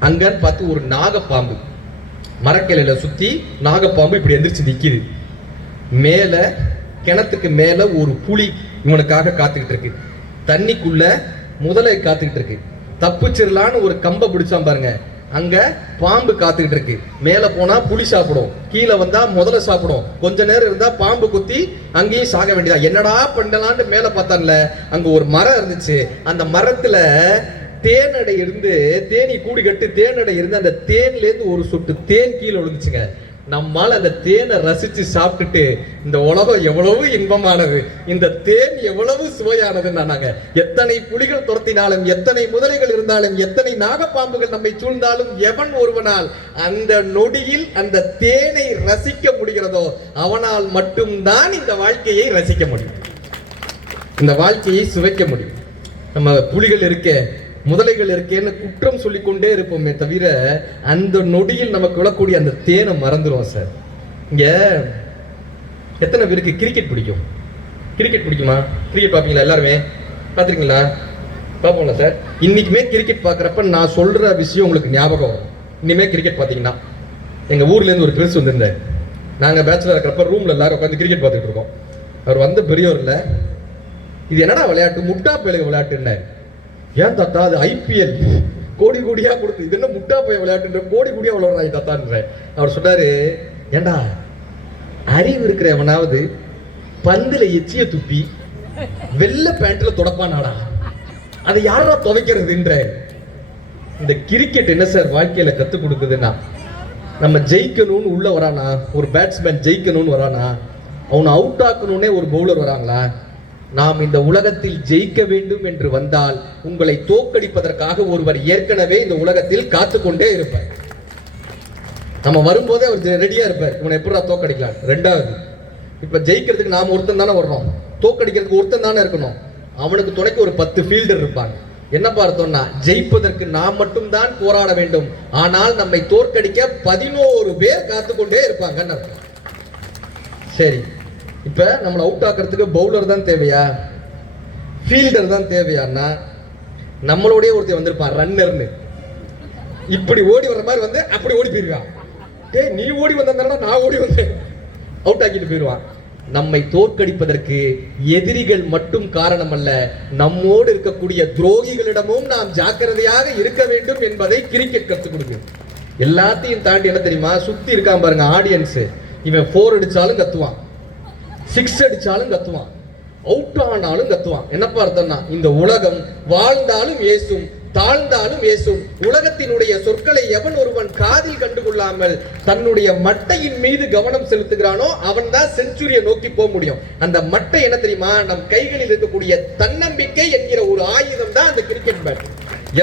அங்கன்னு பார்த்து ஒரு நாகப்பாம்பு மரக்கிளையில சுத்தி நாகப்பாம்பு இப்படி எந்திரிச்சு நிக்குது. மேல கிணத்துக்கு மேல ஒரு புலி இவனுக்காக காத்துக்கிட்டு இருக்கு. தண்ணிக்குள்ள முதலை காத்துக்கிட்டு இருக்கு. தப்பிச்சிடலான்னு ஒரு கம்பை பிடிச்சான் பாருங்க, அங்க பாம்பு காத்துக்கிட்டு இருக்கு. மேல போனா புலி சாப்பிடும், கீழே வந்தா முதல்ல சாப்பிடும். கொஞ்ச நேரம் இருந்தா பாம்பு குத்தி அங்கேயும் சாக வேண்டியதா. என்னடா பண்ணலான்னு மேல பார்த்தான்ல, அங்க ஒரு மரம் இருந்துச்சு. அந்த மரத்துல தேனடை இருந்து, தேனி கூடி கட்டு தேனடை இருந்து, அந்த தேன்ல இருந்து ஒரு சொட்டு தேன் கீழே விழுந்துச்சுங்க. நம்மால் அந்த தேனை ரசிச்சு சாப்பிட்டுட்டு இந்த உலகம் எவ்வளவு இன்பமானது, இந்த தேன் எவ்வளவு சுவையானதுன்னு நாங்க. எத்தனை புலிகள் துரத்தினாலும், எத்தனை முதலைகள் இருந்தாலும், எத்தனை நாகப்பாம்புகள் நம்மை சூழ்ந்தாலும், எவன் ஒருவனால் அந்த நொடியில் அந்த தேனை ரசிக்க முடிகிறதோ அவனால் மட்டும்தான் இந்த வாழ்க்கையை ரசிக்க முடியும், இந்த வாழ்க்கையை சுவைக்க முடியும். நம்ம புலிகள் இருக்க, முதலைகள் இருக்கேன்னு குற்றம் சொல்லிக்கொண்டே இருப்போமே தவிர அந்த நொடியில் நமக்கு விழக்கூடிய அந்த தேனை மறந்துடுவோம் சார். இங்க எத்தனை பேருக்கு கிரிக்கெட் பிடிக்கும்? கிரிக்கெட் பிடிக்குமா? கிரிக்கெட் பார்ப்பீங்களா? எல்லாருமே பார்த்துருக்கீங்களா? பார்ப்போம்ல சார். இன்னைக்குமே கிரிக்கெட் பார்க்குறப்ப நான் சொல்ற விஷயம் உங்களுக்கு ஞாபகம் வரும். இனிமே கிரிக்கெட் பார்த்தீங்கன்னா, எங்க ஊர்ல இருந்து ஒரு பெருசு வந்திருந்தார். நாங்க பேச்சுலர் இருக்கிறப்ப ரூம்ல எல்லாரும் உட்காந்து கிரிக்கெட் பார்த்துட்டு இருக்கோம். அவர் வந்த பெரியவர்ல, இது என்னடா விளையாட்டு, முட்டா பேழை விளையாட்டுன்னு. ஏன் தாத்தா, அது ஐபிஎல் கோடி கோடியா கொடுத்து, இது என்ன முட்டா பைய விளையாட்டுன்ற, கோடி கோடியா விளையாடுறாங்க தாத்தான்ற. அவர் சொன்னாரு, ஏண்டா அறிவு இருக்கிறவனாவது பந்துல எச்சிய துப்பி வெள்ளை பேண்ட்ல தொடப்பானாடா, அதை யாரா துவைக்கிறதுன்ற. இந்த கிரிக்கெட் என்ன சார் வாழ்க்கையில கத்து கொடுக்குதுன்னா, நம்ம ஜெயிக்கணும்னு உள்ள வரானா, ஒரு பேட்ஸ்மேன் ஜெயிக்கணும்னு வரானா, அவனை அவுட் ஆக்கணும்னே ஒரு பவுலர் வராங்களா. நாம் இந்த உலகத்தில் ஜெயிக்க வேண்டும் என்று வந்தால் உங்களை தோற்கடிப்பதற்காக ஒருவர் ஏற்கனவே இந்த உலகத்தில் காத்துக்கொண்டே இருப்பார். நம்ம வரும்போதே அவர் ரெடியா இருப்பார், இவனை எப்படா தோற்கடிக்கலாம். ரெண்டாவது, இப்ப ஜெயிக்கிறதுக்கு நாம ஒருத்தன் தானே வரணும், தோற்கடிக்கிறதுக்கு ஒருத்தன் தானே இருக்கணும். அவனுக்கு துணைக்கு ஒரு 10 ஃபீல்டர் இருப்பாங்க. என்ன பார்த்தோம்னா, ஜெயிப்பதற்கு நாம் மட்டும் தான் போராட வேண்டும், ஆனால் நம்மை தோற்கடிக்க 11 பேர் காத்துக்கொண்டே இருப்பாங்க. சரி, இப்ப நம்மளை அவுட் ஆக்கிறதுக்கு பவுலர் தான் தேவையா, ஃபீல்டர் தான் தேவையான்னா, நம்மளோடய ஒருத்தர் வந்திருப்பான் ரன்னர்னு, இப்படி ஓடி வர்ற மாதிரி வந்து அப்படி ஓடி போயிருவான். நீ ஓடி வந்தா நான் ஓடி வந்தேன், அவுட் ஆக்கிட்டு போயிருவான். நம்மை தோற்கடிப்பதற்கு எதிரிகள் மட்டும் காரணம் அல்ல, நம்மோடு இருக்கக்கூடிய துரோகிகளிடமும் நாம் ஜாக்கிரதையாக இருக்க வேண்டும் என்பதை கிரிக்கெட் கற்றுக் கொடுக்குது. எல்லாத்தையும் தாண்டி என்ன தெரியுமா, சுத்தி இருக்கான் பாருங்க ஆடியன்ஸ், இவன் 4 அடிச்சாலும் கத்துவான், 6 அடிச்சாலும் கத்துவான், அவுட் ஆனாலும் கத்துவான். என்னப்பா அர்த்தம்னா, இந்த உலகம் வாழ்ந்தாலும் ஏசும் தாழ்ந்தாலும் ஏசும். உலகத்தினுடைய சொற்களை எவன் ஒருவன் காதில் கண்டுகொள்ளாமல் தன்னுடைய மட்டையின் மீது கவனம் செலுத்துகிறானோ அவன் தான் செஞ்சுரியை நோக்கி போக முடியும். அந்த மட்டை என்ன தெரியுமா, நம் கைகளில் இருக்கக்கூடிய தன்னம்பிக்கை என்கிற ஒரு ஆயுதம் தான் அந்த கிரிக்கெட் பேட்.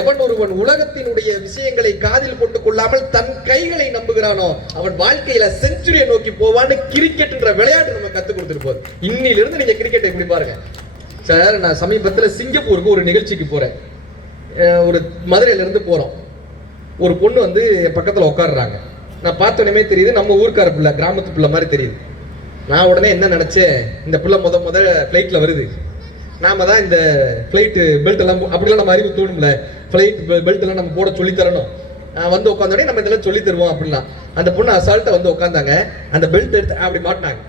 எவன் ஒருவன் உலகத்தினுடைய விஷயங்களை காதில் போட்டுக் கொள்ளாமல் தன் கைகளை நம்புகிறானோ அவன் வாழ்க்கையில செஞ்சுரியை நோக்கி போவான்னு கிரிக்கெட் என்ற விளையாட்டு நம்ம கத்துக் கொடுத்துட்டு போகுது. இன்னிலிருந்து நீங்க கிரிக்கெட்டை எப்படி பாருங்க சார். நான் சமீபத்தில் சிங்கப்பூருக்கு ஒரு நிகழ்ச்சிக்கு போறேன். ஒரு மதுரையில இருந்து போறோம். ஒரு பொண்ணு வந்து என் பக்கத்துல உட்காடுறாங்க. நான் பார்த்தோன்னே தெரியுது நம்ம ஊர்க்கார பிள்ளை, கிராமத்து பிள்ளை மாதிரி தெரியுது. நான் உடனே என்ன நினைச்சேன், இந்த பிள்ளை முத ஃபிளைட்ல வருது, நாம தான் இந்த ஃபிளைட் பெல்ட் எல்லாம் அப்படிலாம் நம்ம அறிவு தோணும்ல, ஃபிளைட் பெல்ட் எல்லாம் நம்ம போட சொல்லி தரணும். வந்து உட்காந்தோடனே நம்ம இதெல்லாம் சொல்லி தருவோம் அப்படிலாம். அந்த பொண்ணு அசால்ட்டா வந்து உட்காந்தாங்க, அந்த பெல்ட் எடுத்து அப்படி மாட்டினாங்க.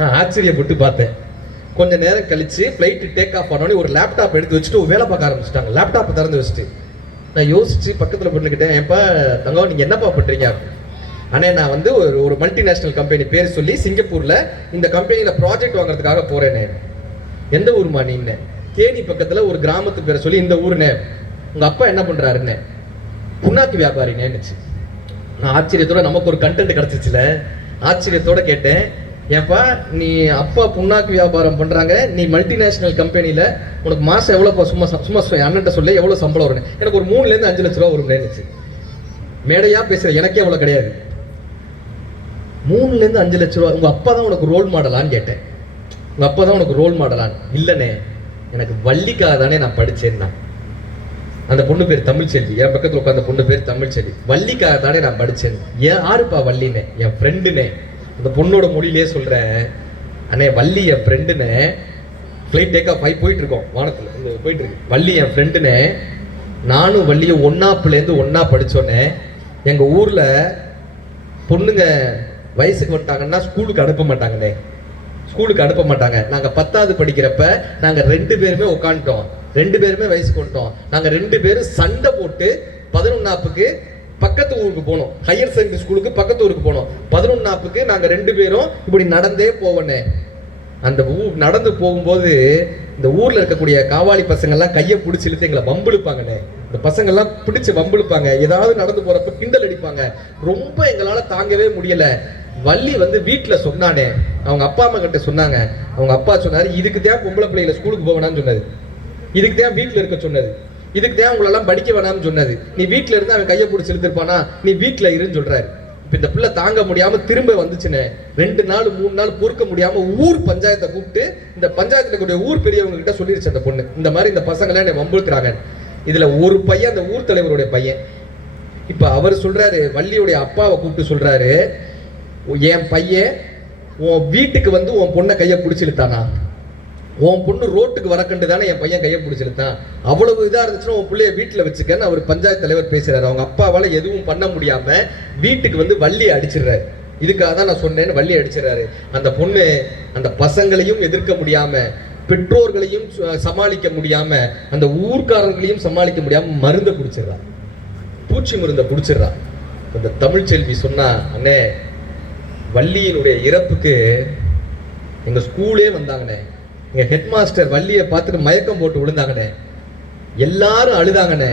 நான் ஆச்சரியப்பட்டு பார்த்தேன். கொஞ்ச நேரம் கழிச்சு ஃபிளைட் டேக் ஆஃப் ஆனோடனே ஒரு லேப்டாப் எடுத்து வச்சுட்டு வேலை பார்க்க ஆரம்பிச்சிட்டாங்க. லேப்டாப் திறந்து வச்சுட்டு நான் யோசிச்சு பக்கத்துல பொண்ணுக்கிட்டேன், ஏப்பா தங்கம் நீங்க என்னப்பா பண்றீங்க? ஆனா நான் வந்து ஒரு மல்டிநேஷனல் கம்பெனி பேர் சொல்லி சிங்கப்பூர்ல இந்த கம்பெனியில ப்ராஜெக்ட் வாங்குறதுக்காக போறேனே. எந்த ஊருமா நீங்க? தேனி பக்கத்துல ஒரு கிராமத்து பேரை சொல்லி இந்த ஊருனே. உங்க அப்பா என்ன பண்றாருன்னு? புண்ணாக்கு வியாபாரினேன்னுச்சு. நான் ஆச்சரியத்தோட, நமக்கு ஒரு கண்டென்ட் கிடைச்சிச்சுல, ஆச்சரியத்தோட கேட்டேன், ஏன்பா நீ அப்பா புண்ணாக்கு வியாபாரம் பண்றாங்க, நீ மல்டிநேஷனல் கம்பெனில உனக்கு மாசம் எவ்வளவு? சும்மா அண்ணன்ட்ட சொல்ல எவ்வளவு சம்பளம் வரும்? எனக்கு ஒரு 3 to 5 லட்ச ரூபா வரும்னுச்சு. மேடையா பேசுற எனக்கே அவ்வளவு கிடையாது. 3 to 5 லட்ச ரூபா. உங்க அப்பா தான் உனக்கு ரோல் மாடலான்னு கேட்டேன். உங்க அப்பா தான் உனக்கு ரோல் மாடலான்? இல்லனே, எனக்கு வள்ளிக்காக தானே நான் படிச்சேன்னா. அந்த பொண்ணு பேர் தமிழ்ச்செல்வி, என் பக்கத்துல உட்காந்த பொண்ணு பேர் தமிழ்ச்செல்வி. வள்ளிக்காக தானே நான் படிச்சேன். ஏன் யாருப்பா வள்ளினே? என் ஃப்ரெண்டுனே. அந்த பொண்ணோட மொழியிலே சொல்றேன், அண்ணே வள்ளி என் ஃப்ரெண்டுனே. ஃபிளைட் டேக் ஆஃப் ஆகி போயிட்டு இருக்கோம், வானத்துல இந்த போயிட்டு இருக்கு. வள்ளி என் ஃப்ரெண்டுனே. நானும் வள்ளியும் ஒன்னாப்புலேருந்து ஒன்னா படிச்சோன்னே. எங்க ஊர்ல பொண்ணுங்க வயசுக்கு வந்துட்டாங்கன்னா ஸ்கூலுக்கு அனுப்ப மாட்டாங்கண்ணே. ஸ்கூலுக்கு அனுப்ப மாட்டாங்க. நாங்க 10வது படிக்கிறப்ப நாங்க 2 பேருமே உட்காந்துட்டோம், 2 பேருமே வயசுக்கு வந்துட்டோம். நாங்க 2 பேரும் சண்டை போட்டு 11ஆப்புக்கு பக்கத்து ஊருக்கு போனோம். ஹையர் செகண்டரி ஸ்கூலுக்கு பக்கத்து ஊருக்கு போனோம். 11ஆப்புக்கு நாங்க 2 பேரும் இப்படி நடந்தே போவோனே. அந்த நடந்து போகும்போது இந்த ஊர்ல இருக்கக்கூடிய காவாலி பசங்க எல்லாம் கையை பிடிச்சி இழுத்து எங்களை வம்பிழுப்பாங்கண்ணே. இந்த பசங்க எல்லாம் பிடிச்சு வம்பிழுப்பாங்க, ஏதாவது நடந்து போறப்ப கிண்டல் அடிப்பாங்க. ரொம்ப எங்களால தாங்கவே முடியல. வள்ளி வந்து வீட்டுல சொன்னானே, அவங்க அப்பா அம்மா கிட்ட சொன்னாங்க. அவங்க அப்பா சொன்னாரு, இதுக்கு தான் பொம்பளை பிள்ளைகளை ஸ்கூலுக்கு போக வேணாம்னு சொன்னது, இதுக்கு தான் வீட்டுல இருக்க சொன்னது, இதுக்கு தான் உங்களெல்லாம் படிக்க வேணாம்னு சொன்னது. நீ வீட்டுல இருந்து அவன் கையை பிடிச்சி இழுத்துருப்பானா, நீ வீட்டுல இருன்னு சொல்றாரு. இப்ப இந்த பிள்ளை தாங்க முடியாம திரும்ப வந்துச்சுன்னு 2 நாள் 3 நாள் பொறுக்க முடியாம ஊர் பஞ்சாயத்தை கூப்பிட்டு இந்த பஞ்சாயத்துல கூடிய ஊர் பெரியவங்க கிட்ட சொல்லிருச்சு அந்த பொண்ணு, இந்த மாதிரி இந்த பசங்க எல்லாம் என்னை வம்பிழுக்கிறாங்க. இதுல ஒரு பையன் அந்த ஊர் தலைவருடைய பையன். இப்ப அவர் சொல்றாரு, வள்ளியுடைய அப்பாவை கூப்பிட்டு சொல்றாரு, என் பையன் உன் வீட்டுக்கு வந்து உன் பொண்ணை கையை பிடிச்சிருத்தானா? உன் பொண்ணு ரோட்டுக்கு வரக்கண்டு தானே என் பையன் கையை பிடிச்சிருத்தான். அவ்வளவு இதா இருந்துச்சுன்னா உன் பிள்ளைய வீட்டுல வச்சுக்கன்னு அவர் பஞ்சாயத்து தலைவர் பேசுறாரு. அவங்க அப்பாவால எதுவும் பண்ண முடியாம வீட்டுக்கு வந்து வள்ளியை அடிச்சிடுறாரு. இதுக்காக தான் நான் சொன்னேன்னு வள்ளி அடிச்சிடறாரு. அந்த பொண்ணு அந்த பசங்களையும் எதிர்க்க முடியாம, பெற்றோர்களையும் சமாளிக்க முடியாம, அந்த ஊர்க்காரர்களையும் சமாளிக்க முடியாம மருந்தை குடிச்சிடறா, பூச்சி மருந்தை குடிச்சிடறா. அந்த தமிழ்ச்செல்வி சொன்னா, அண்ணே வள்ளியினுடைய இறப்புக்கு எங்க ஸ்கூலே வந்தாங்கண்ணே. எங்க ஹெட் மாஸ்டர் வள்ளியை பார்த்துட்டு மயக்கம் போட்டு விழுந்தாங்கண்ணே. எல்லாரும் அழுதாங்கண்ணே.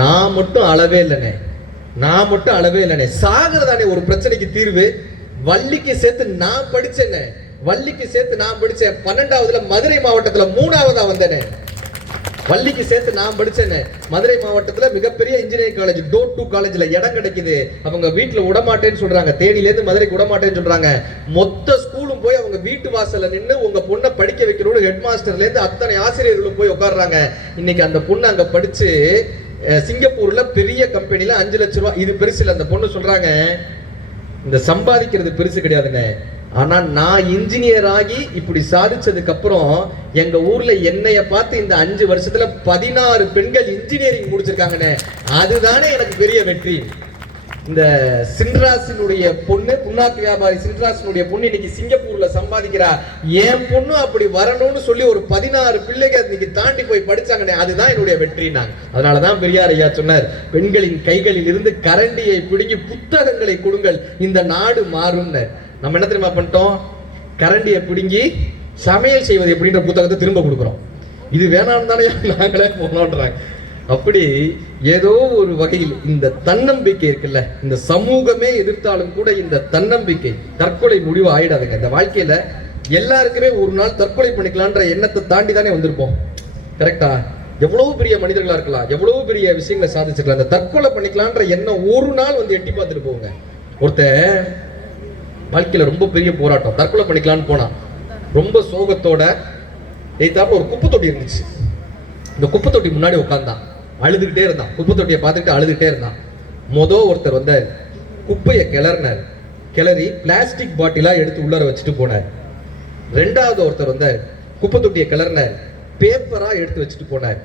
நான் மட்டும் அழவே இல்லைண்ணே, நான் மட்டும் அழவே இல்லைண்ணே. சாகிறதானே ஒரு பிரச்சனைக்கு தீர்வு. வள்ளிக்கு சேர்த்து நான் படிச்சேனே, வள்ளிக்கு சேர்த்து நான் படிச்சேன். 12வதுல மதுரை மாவட்டத்துல 3ஆவதா வந்தேனே. வள்ளிக்கு சேர்த்து நான் படிச்சேனே. மதுரை மாவட்டத்துல மிகப்பெரிய இன்ஜினியரிங் காலேஜ், டோர் 2 காலேஜ்ல இடம் கிடைக்குது. அவங்க வீட்டுல விடமாட்டேன்னு சொல்றாங்க, தேனில இருந்து மதுரைக்கு விடமாட்டேன்னு சொல்றாங்க. மொத்த ஸ்கூலும் போய் அவங்க வீட்டு வாசல்ல நின்று உங்க பொண்ணை படிக்க வைக்கணும்னு ஹெட் மாஸ்டர்ல இருந்து அத்தனை ஆசிரியர்களும் போய் உட்கார்றாங்க. இன்னைக்கு அந்த பொண்ணு அங்க படிச்சு சிங்கப்பூர்ல பெரிய கம்பெனில 5 லட்ச ரூபாய். இது பெருசு இல்ல. அந்த பொண்ணு சொல்றாங்க, இந்த சம்பாதிக்கிறது பெருசு கிடையாதுங்க, ஆனா நான் இன்ஜினியர் ஆகி இப்படி சாதிச்சதுக்கு அப்புறம் எங்க ஊர்ல என்னைய பார்த்து இந்த 5 வருஷத்துல 16 பெண்கள் இன்ஜினியரிங் முடிச்சிருக்காங்கன்னு, அதுதானே எனக்கு பெரிய வெற்றி. இந்த சின்ராசினுடைய பொண்ணு, புண்ணாக்கு வியாபாரி சின்ராசினுடைய பொண்ணு இன்னைக்கு சிங்கப்பூர்ல சம்பாதிக்கிறா. என் பொண்ணு அப்படி வரணும்னு சொல்லி ஒரு 16 பிள்ளைகள் இன்னைக்கு தாண்டி போய் படிச்சாங்க. அதுதான் என்னுடைய வெற்றினாங்க. அதனாலதான் பெரியார் ஐயா சொன்னார், பெண்களின் கைகளில் இருந்து கரண்டியை பிடுங்கி புத்தகங்களை கொடுங்கள், இந்த நாடு மாறும். நம்ம என்ன தெரியுமா பண்ணிட்டோம்? கரண்டியை பிடுங்கி சமையல் செய்வது எப்படின்ற புத்தகத்தை திரும்ப கொடுக்குறோம். இது வேணாம் தானே நாங்களே போனோன்றாங்க. அப்படி ஏதோ ஒரு வகையில் இந்த தன்னம்பிக்கை இருக்குல்ல, இந்த சமூகமே எதிர்த்தாலும் கூட இந்த தன்னம்பிக்கை தற்கொலை முடிவு ஆயிடாதுங்க. இந்த வாழ்க்கையில எல்லாருக்குமே ஒரு நாள் தற்கொலை பண்ணிக்கலான்ற எண்ணத்தை தாண்டி தானே வந்திருப்போம். கரெக்டா? எவ்வளவு பெரிய மனிதர்களா இருக்கலாம், எவ்வளவு பெரிய விஷயங்களை சாதிச்சிருக்கலாம், இந்த தற்கொலை பண்ணிக்கலான்ற எண்ணம் ஒரு நாள் வந்து எட்டி பார்த்துட்டு போங்க. ஒருத்தர் வாழ்க்கையில ரொம்ப பெரிய போராட்டம், தற்கொலை பண்ணிக்கலான்னு போனான். ரொம்ப சோகத்தோட எய்தாப்புல ஒரு குப்பை தொட்டி இருந்துச்சு. இந்த குப்பை தொட்டி முன்னாடி உட்கார்ந்தான், அழுதுகிட்டே இருந்தான். குப்பை தொட்டியை பார்த்துக்கிட்டு அழுதுகிட்டே இருந்தான். ஒருத்தர் வந்தார், குப்பையை கிளறினார். கிளறி பிளாஸ்டிக் பாட்டிலா எடுத்து உள்ளார வச்சுட்டு போனார். ரெண்டாவது ஒருத்தர் வந்தார், குப்பை தொட்டியை கிளறினார், பேப்பரா எடுத்து வச்சுட்டு போனார்.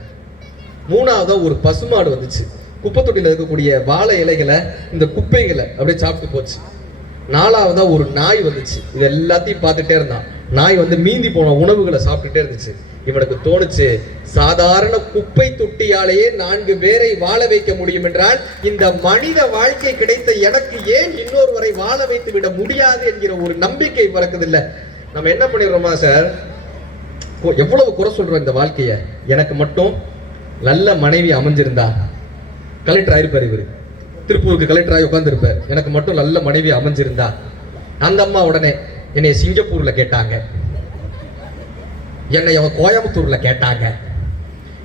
மூணாவதா ஒரு பசுமாடு வந்துச்சு, குப்பை தொட்டியில் இருக்கக்கூடிய வாழை இலைகளை, இந்த குப்பைகளை அப்படியே சாப்பிட்டு போச்சு. நாலாவதா ஒரு நாய் வந்துச்சு. இது எல்லாத்தையும் பார்த்துட்டே இருந்தான். நாய் வந்து மீந்தி போன உணவுகளை சாப்பிட்டுட்டே இருந்துச்சு. இவனுக்கு தோணுச்சு, சாதாரண குப்பை தொட்டியாலேயே 4 பேரை வாழ வைக்க முடியும் என்றால் இந்த மனித வாழ்க்கை கிடைத்த எனக்கு ஏன் இன்னொருவரை வாழ வைத்து விட முடியாது என்கிற ஒரு நம்பிக்கை பிறக்குதில்ல. நம்ம என்ன பண்ணிடுறோமா சார், எவ்வளவு குறை சொல்றோம் இந்த வாழ்க்கைய. எனக்கு மட்டும் நல்ல மனைவி அமைஞ்சிருந்தா, கலெக்டர் ஆயிருப்பார் இவரு, திருப்பூருக்கு கலெக்டர் ஆகி உட்கார்ந்து இருப்பார். எனக்கு மட்டும் நல்ல மனைவி அமைஞ்சிருந்தா. அந்த அம்மா உடனே என்னைய சிங்கப்பூர்ல கேட்டாங்க, என்னைய கோயம்புத்தூர்ல கேட்டாங்க,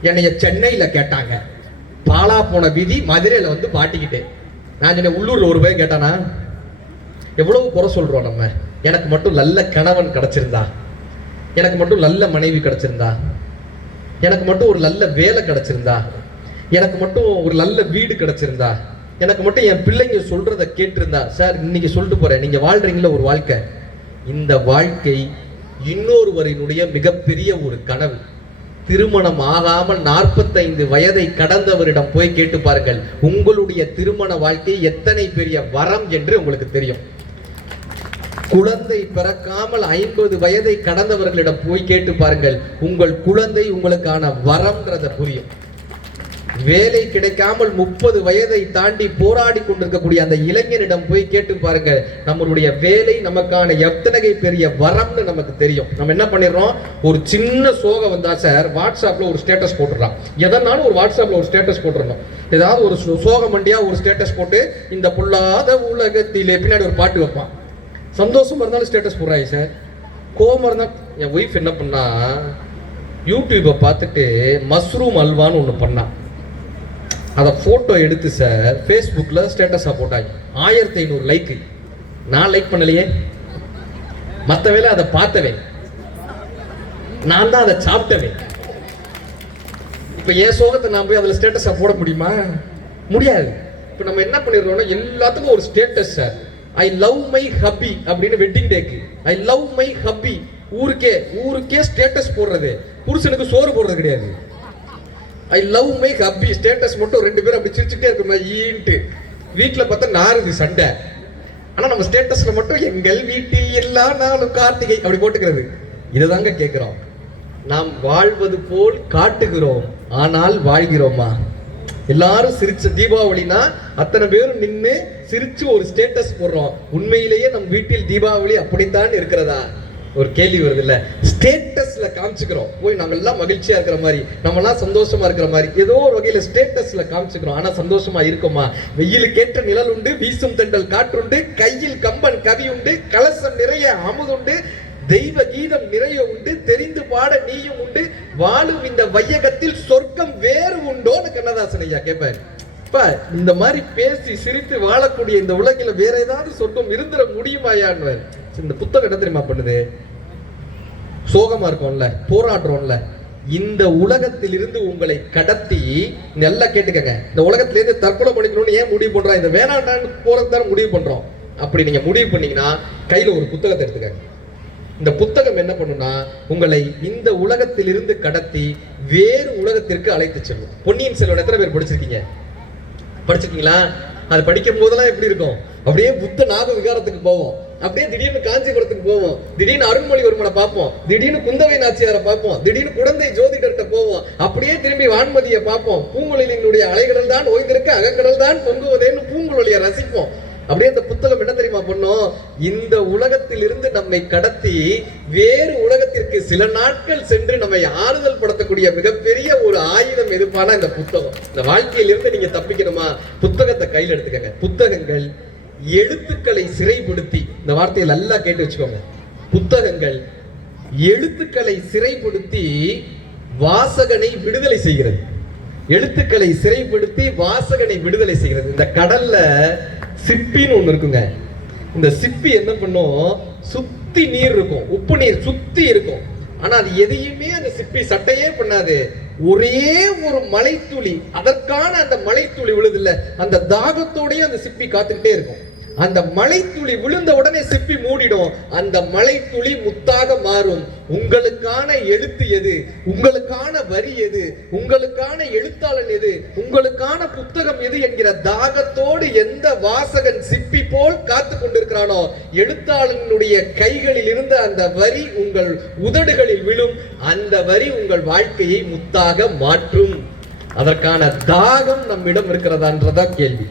என்னைய சென்னையில கேட்டாங்க, பாலா போன விதி மதுரையில வந்து மாட்டிக்கிட்டேன். நான் சொன்ன உள்ளூர்ல ஒரு பையன் கேட்டானா? எவ்வளவு குறை சொல்றோம் நம்ம. எனக்கு மட்டும் நல்ல கணவன் கிடைச்சிருந்தா, எனக்கு மட்டும் நல்ல மனைவி கிடைச்சிருந்தா, எனக்கு மட்டும் ஒரு நல்ல வேலை கிடைச்சிருந்தா, எனக்கு மட்டும் ஒரு நல்ல வீடு கிடைச்சிருந்தா, எனக்கு மட்டும் என் பிள்ளைங்க சொல்றதை கேட்டிருந்தா. சார் இன்னைக்கு சொல்லிட்டு போறேன், நீங்க வாழ்றீங்களா ஒரு வாழ்க்கை, இந்த வாழ்க்கை இன்னொருவரினுடைய மிகப்பெரிய ஒரு கனவு. திருமணம் ஆகாமல் 45 வயதை கடந்தவரிடம் போய் கேட்டு பாருங்கள், உங்களுடைய திருமண வாழ்க்கை எத்தனை பெரிய வரம் என்று உங்களுக்கு தெரியும். குழந்தை பிறக்காமல் 50 வயதை கடந்தவர்களிடம் போய் கேட்டு பாருங்கள், உங்கள் குழந்தை உங்களுக்கான வரம்ன்றத புரியும். வேலை கிடைக்காமல் 30 வயதை தாண்டி போராடி கொண்டிருக்கக்கூடிய அந்த இளைஞனிடம் போய் கேட்டு பாருங்க, நம்மளுடைய வேலை நமக்கான எத்தனை பெரிய வரம்னு நமக்கு தெரியும். நம்ம என்ன பண்ணிடுறோம், ஒரு சின்ன சோகம் வந்தா சார் வாட்ஸ்அப்ல ஒரு ஸ்டேட்டஸ் போட்டுடலாம். எதனாலும் ஒரு வாட்ஸ்அப்ல ஒரு ஸ்டேட்டஸ் போட்டுடணும். ஏதாவது ஒரு சோகம் வண்டியா ஒரு ஸ்டேட்டஸ் போட்டு, இந்த பொல்லாத உலகத்திலே பின்னாடி ஒரு பாட்டு வைப்பான். சந்தோஷமா இருந்தாலும் ஸ்டேட்டஸ் போடுறாங்க சார். கோபமா இருந்தா, என் ஒய்ஃப் என்ன பண்ணா, யூடியூப்பை பார்த்துட்டு மஷ்ரூம் அல்வான்னு ஒன்று பண்ணா. அதை போட்டோ எடுத்து சார் ஃபேஸ்புக்கில் ஸ்டேட்டஸாக போட்டாங்க. 1500 லைக்கு. நான் லைக் பண்ணலையே, மற்ற வேலை அதை பார்த்தவே, நான் தான் அதை சாப்பிட்டவே. இப்போ என் சோகத்தை நான் போய் அதில் ஸ்டேட்டஸாக போட முடியுமா? முடியாது. இப்போ நம்ம என்ன பண்ணிடுறோம்னா, எல்லாத்துக்கும் ஒரு status sir. I love my hubby அப்படின்னு வெட்டிங் டேக்கு ஐ லவ் மை ஹப்பி. ஊருக்கே ஸ்டேட்டஸ் போடுறது. புருஷனுக்கு சோறு போடுறது கிடையாது. I love my hubby status மட்டும் 2 பேரும் அப்படி சிரிச்சுட்டே இருக்கணுமா ஈன்ட்டு. வீட்டில் பார்த்தா நாருது சண்டை. ஆனால் நம்ம ஸ்டேட்டஸில் மட்டும் எங்கள் வீட்டில் எல்லா நாளும் கார்த்திகை அப்படி போட்டுக்கிறது. இதை தாங்க கேட்குறோம். நாம் வாழ்வது போல் காட்டுகிறோம், ஆனால் வாழ்கிறோமா? எல்லாரும் சிரிச்ச தீபாவளினா அத்தனை பேரும் நின்று சிரிச்சு ஒரு ஸ்டேட்டஸ் போடுறோம். உண்மையிலேயே நம் வீட்டில் தீபாவளி அப்படித்தான் இருக்கிறதா? ஒரு கேள்வி வருது இல்ல. ஸ்டேட்டஸ்ல காமிச்சுக்கிறோம், போய் நாங்க எல்லாம் மகிழ்ச்சியா இருக்கிற மாதிரி, நம்ம எல்லாம் சந்தோஷமா இருக்கிற மாதிரி ஏதோ ஒரு வகையில ஸ்டேட்டஸ்ல காமிச்சுக்கிறோம். ஆனா சந்தோஷமா இருக்குமா? வெயிலுக்கேற்ற நிழல் உண்டு, வீசும் தென்றல் காற்றுண்டு, கையில் கம்பன் கவி உண்டு, கலசம் நிறைய அமுதுண்டு, தெய்வ கீதம் நிறைய உண்டு, தெரிந்து பாட நீயும் உண்டு, வாழும் இந்த வையகத்தில் சொர்க்கம் வேறு உண்டோன்னு கண்ணதாசன் ஐயா கேட்பாரு. இந்த மாதிரி பேசி சிரித்து வாழக்கூடிய இந்த உலகில வேற ஏதாவது சொர்க்கம் இருந்துட முடியுமாயான்னு இந்த புத்தகம் என்ன தெரியுமா பண்ணுது? சோகமா இருக்கோம்ல, போராடுறோம்ல, இந்த உலகத்தில் இருந்து உங்களை கடத்தி, நல்லா கேட்டுக்கங்க, இந்த உலகத்திலிருந்து தற்கொலை பண்ணிக்கணும்னு ஏன் முடிவு பண்றோம்? இந்த வேணாண்டான்னு போறதுதான் முடிவு பண்றோம். அப்படி நீங்க முடிவு பண்ணீங்கன்னா கையில ஒரு புத்தகத்தை எடுத்துக்கங்க. இந்த புத்தகம் என்ன பண்ணுனா, உங்களை இந்த உலகத்தில் இருந்து கடத்தி வேறு உலகத்திற்கு அழைத்து செல்லும். பொன்னியின் செல்வன் எத்தனை பேர் படிச்சிருக்கீங்க? படிச்சிருக்கீங்களா? அது படிக்கும் போதெல்லாம் எப்படி இருக்கும்? அப்படியே புத்த நாக விகாரத்துக்கு போவோம், அப்படியே திடீர்னு காஞ்சிபுரத்துக்கு போவோம், திடீர்னு அருண்மொழிவர்மனை பார்ப்போம், திடீர்னு குந்தவை நாச்சியாரை பார்ப்போம், திடீர்னு குழந்தை ஜோதிடர்கிட்ட போவோம், அப்படியே திரும்பி வான்மதியை பார்ப்போம். பூங்குழலியினுடைய அலைகடல் தான் ஓய்ந்திருக்க அகக்கடல் தான் பொங்குவதேன்னு பூங்குழலியை ரசிப்போம். அப்படியே இந்த புத்தகம் என்ன தெரியுமா பண்ணும்? இந்த உலகத்தில் இருந்து நம்மை கடத்தி வேறு உலகத்திற்கு சில நாட்கள் சென்று நம்மை ஆறுதல் படுத்தக்கூடிய மிகப்பெரிய ஒரு ஆயுதம் எதுப்பானா இந்த புத்தகம். இந்த வாழ்க்கையிலிருந்து நீங்க தப்பிக்கணுமா, புத்தகத்தை கையில் எடுத்துக்கங்க. புத்தகங்கள் எழுத்துக்களை சிறைப்படுத்தி, இந்த வார்த்தையை நல்லா கேட்டு வச்சுக்கோங்க, புத்தகங்கள் எழுத்துக்களை சிறைப்படுத்தி வாசகனை விடுதலை செய்கிறது. எழுத்துக்களை சிறைப்படுத்தி வாசகனை விடுதலை செய்கிறது. இந்த கடல்ல சிப்பின்னு ஒண்ணு இருக்குங்க. இந்த சிப்பி என்ன பண்ணும்? சுத்தி நீர் இருக்கும், உப்பு நீர் சுத்தி இருக்கும். ஆனா அது எதையுமே அந்த சிப்பி சட்டையே பண்ணாது. ஒரே ஒரு மலைத்துளி, அதற்கான அந்த மலைத்துளி விழுதுல, அந்த தாகத்தோடய அந்த சிப்பி காத்துக்கிட்டே இருக்கும். அந்த மலைத்துளி விழுந்த உடனே சிப்பி மூடிடும். அந்த மலைத்துளி முத்தாக மாறும். உங்களுக்கான எழுத்து எது, உங்களுக்கான வரி எது, உங்களுக்கான எழுத்தாளன் எது, உங்களுக்கான புத்தகம் எது என்கிற தாகத்தோடு எந்த வாசகன் சிப்பி போல் காத்து கொண்டிருக்கிறானோ, எழுத்தாளனுடைய கைகளில் இருந்த அந்த வரி உங்கள் உதடுகளில் விழும். அந்த வரி உங்கள் வாழ்க்கையை முத்தாக மாற்றும். அதற்கான தாகம் நம்மிடம் இருக்கிறதான்றதா கேள்வி.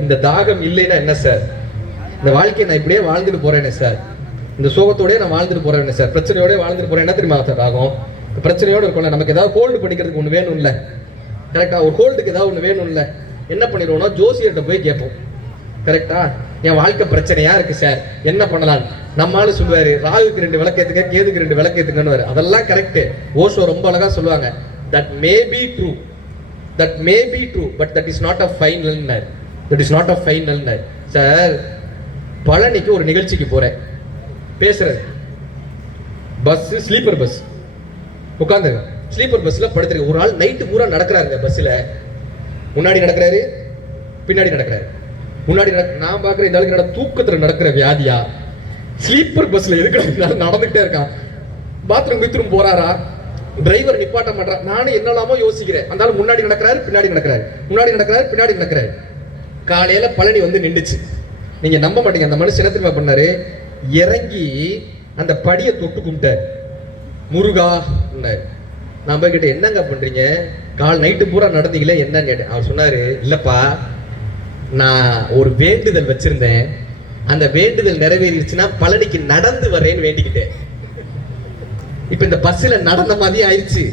இந்த தாகம் இல்லைன்னா என்ன சார்? இந்த வாழ்க்கையை நான் இப்படியே வாழ்ந்துட்டு போறேனே சார், இந்த சோகத்தோடய நான் வாழ்ந்துட்டு போறேன் சார், பிரச்சனையோட வாழ்ந்துட்டு போறேன், என்ன தெரியுமா சார் ஆகும்? பிரச்சனையோட இருக்கும்ல, நமக்கு ஏதாவது ஹோல்டு பண்ணிக்கிறதுக்கு ஒன்று வேணும் இல்ல, கரெக்டா? ஒரு ஹோல்டுக்கு ஏதாவது ஒன்று வேணும் இல்ல, என்ன பண்ணிடுவோம்னா ஜோசியர்கிட்ட போய் கேட்போம். கரெக்டா? என் வாழ்க்கை பிரச்சனையா இருக்கு சார், என்ன பண்ணலாம்? நம்மளால சொல்லுவாரு, ராகுக்கு 2 விளக்கேத்துங்க, கேதுக்கு 2 விளக்கேத்துங்கன்னு. அதெல்லாம் கரெக்ட். ஓஷோ ரொம்ப அழகா சொல்லுவாங்க, that may be true, that may be true, but that is not a final. That is not a final. Sir, பழனிக்கு ஒரு நிகழ்ச்சிக்கு போறேன், பேசுறது, பஸ் ஸ்லீப்பர் பஸ், உட்காந்துங்க ஸ்லீப்பர் பஸ்ல படுத்துருக்கு. ஒரு ஆள் நைட்டு பூரா நடக்கிறாருங்க பஸ்ல, முன்னாடி நடக்கிறாரு, பின்னாடி நடக்கிறாரு. முன்னாடி நான் பாக்குறேன், இந்த ஆளுக்கு தூக்கத்துல நடக்கிற வியாதியா, ஸ்லீப்பர் பஸ்ல எதுக்கு நடந்துகிட்டே இருக்கான். பாத்ரூம் போறாரா, டிரைவர் நிப்பாட்ட மாட்டார். நானும் என்னெல்லாமோ யோசிக்கிறேன். அந்த ஆள் முன்னாடி நடக்கிறாரு, பின்னாடி நடக்கிறாரு, முன்னாடி நடக்கிறாரு, பின்னாடி நடக்கிறாரு. காலையில பழனி வந்து நின்றுச்சு. நீங்க நம்ப மாட்டீங்க, அந்த மனுஷன் என்ன தெரியுமா பண்ணாரு? இறங்கி அந்த படியை தொட்டு கும்பிட்டார். முருகா. நான் போய் கேட்டேன், என்னங்க பண்றீங்க? நைட்டு பூரா நடந்தீங்களே, என்னன்னு கேட்டேன். அவர் சொன்னாரு, இல்லப்பா, நான் ஒரு வேண்டுதல் வச்சிருந்தேன், அந்த வேண்டுதல் நிறைவேறிடுச்சுன்னா பழனிக்கு நடந்து வரேன்னு வேண்டிக்கிட்டேன். இப்ப இந்த பஸ்ல நடந்த மாதிரி ஆயிடுச்சு,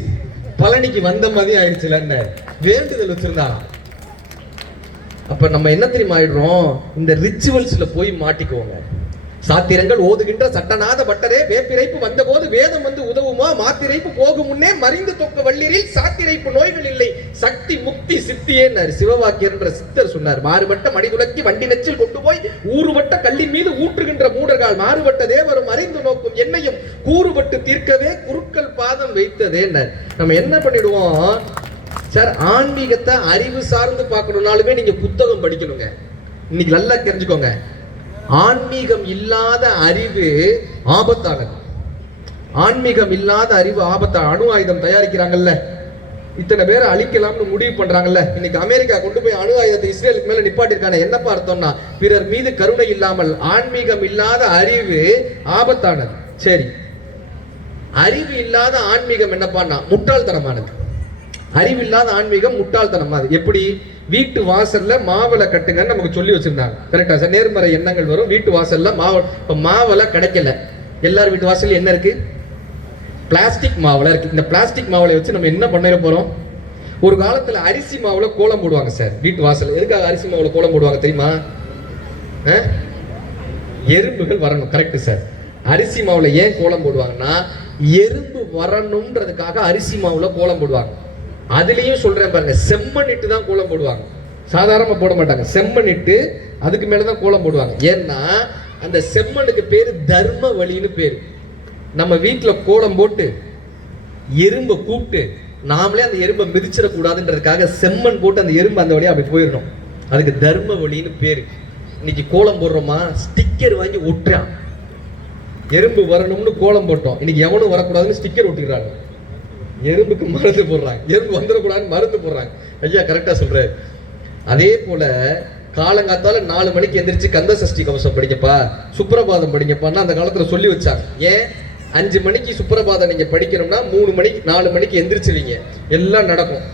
பழனிக்கு வந்த மாதிரி ஆயிடுச்சுல, வேண்டுதல் வச்சிருந்தா. அப்ப நம்ம என்ன தெரியுமா ஆயிடுறோம்? இந்த ரிச்சுவல்ஸ்ல போய் மாட்டிக்குவோங்க. சாத்திரங்கள் ஓதுகின்ற சட்டநாத பட்டரே, வேப்பிரைப்பு வந்த போது வேதம் வந்து உதவுமா, மாத்திரைப்பு போகும் முன்னே மறிந்து தொக்க வள்ளிரில் சாத்திரைப்பு நோய்கள் இல்லை, சக்தி முக்தி சித்தியே சிவவாக்கியர் என்ற சித்தர் சொன்னார். மாறுபட்ட மடிதுளக்கி வண்டி நெச்சில் கொண்டு போய் ஊறுபட்ட கல்லின் மீது ஊற்றுகின்ற மூடர்கள், மாறுபட்ட தேவரும் அறிந்து நோக்கும் என்னையும் கூறுபட்டு தீர்க்கவே குருக்கள் பாதம் வைத்ததே. நம்ம என்ன பண்ணிடுவோம் சார்? ஆன்மீகத்தை அறிவு சார்ந்து பார்க்கணும்னாலுமே நீங்க புத்தகம் படிக்கணுங்க. இன்னைக்கு நல்லா தெரிஞ்சுக்கோங்க, ஆன்மீகம் இல்லாத அறிவு ஆபத்தானது. ஆன்மீகம் இல்லாத அறிவு ஆபத்தான. அணு ஆயுதம் தயாரிக்கிறாங்கல்ல, இத்தனை பேரை அழிக்கலாம்னு முடிவு பண்றாங்கல்ல. இன்னைக்கு அமெரிக்கா கொண்டு போய் அணு ஆயுதத்தை இஸ்ரேலுக்கு மேல நிப்பாட்டிருக்காங்க. என்னப்பா அர்த்தம்னா, பிறர் மீது கருணை இல்லாமல் ஆன்மீகம் இல்லாத அறிவு ஆபத்தானது. சரி, அறிவு இல்லாத ஆன்மீகம் என்னப்பான்னா முட்டாள்தனமானது. அறிவில்லாத ஆன்மீகம் முட்டாள்தனமானது. எப்படி? வீட்டு வாசல்ல மாவளை கட்டுங்கன்னு நமக்கு சொல்லி வச்சிருந்தாங்க. கரெக்டா சார்? நேர்மறை எண்ணங்கள் வரும். வீட்டு வாசல்ல மாவளை கிடைக்கல. எல்லாரும் வீட்டு வாசல்ல என்ன இருக்கு? பிளாஸ்டிக் மாவளை இருக்கு. இந்த பிளாஸ்டிக் மாவளை வச்சு நம்ம என்ன பண்ண போறோம்? ஒரு காலத்துல அரிசி மாவுல கோலம் போடுவாங்க சார் வீட்டு வாசல். எதுக்காக அரிசி மாவுல கோலம் போடுவாங்க தெரியுமா? எறும்புகள் வரணும். Correct sir. அரிசி மாவுல ஏன் கோலம் போடுவாங்கன்னா, எறும்பு வரணும்ன்றதுக்காக அரிசி மாவுல கோலம் போடுவாங்க. அதுலயும் சொல்றேன் பாருங்க, செம்மண்ணிட்டு தான் கோலம் போடுவாங்க. சாதாரணமா போட மாட்டாங்க, செம்மண்ணிட்டு அதுக்கு மேலதான் கோலம் போடுவாங்க. ஏன்னா அந்த செம்மண்ணுக்கு பேரு தர்ம வழின்னு பேரு. நம்ம வீட்டுல கோலம் போட்டு எறும்பை கூப்பிட்டு நாமளே அந்த எறும்பை மிதிச்சிடக்கூடாதுன்றதுக்காக செம்மண் போட்டு அந்த எறும்பு அந்த வழியா அப்படி போயிடணும். அதுக்கு தர்ம வழின்னு பேரு. இன்னைக்கு கோலம் போடுறோமா, ஸ்டிக்கர் வாங்கி ஒட்டுறான். எறும்பு வரணும்னு கோலம் போட்டோம், இன்னைக்கு எவனும் வரக்கூடாதுன்னு ஸ்டிக்கர் ஒட்டிடுறாங்க. எறும்புக்கு மருந்து போடுறாங்க, எறும்பு வந்துடக்கூடாதுன்னு மருந்து போடுறாங்க. ஐயா கரெக்டா சொல்றாரு. அதே போல காலங்காத்தால 4 மணிக்கு எந்திரிச்சு கந்த சஷ்டி கவசம் படிங்கப்பா, சுப்ரபாதம் படிங்கப்பான்னு அந்த காலத்துல சொல்லி வச்சாங்க. ஏன் 5 மணிக்கு சுப்ரபாதம் நீங்க படிக்கணும்னா 3 மணிக்கு 4 மணிக்கு எந்திரிச்சிருவீங்க, எல்லாம் நடக்கும்.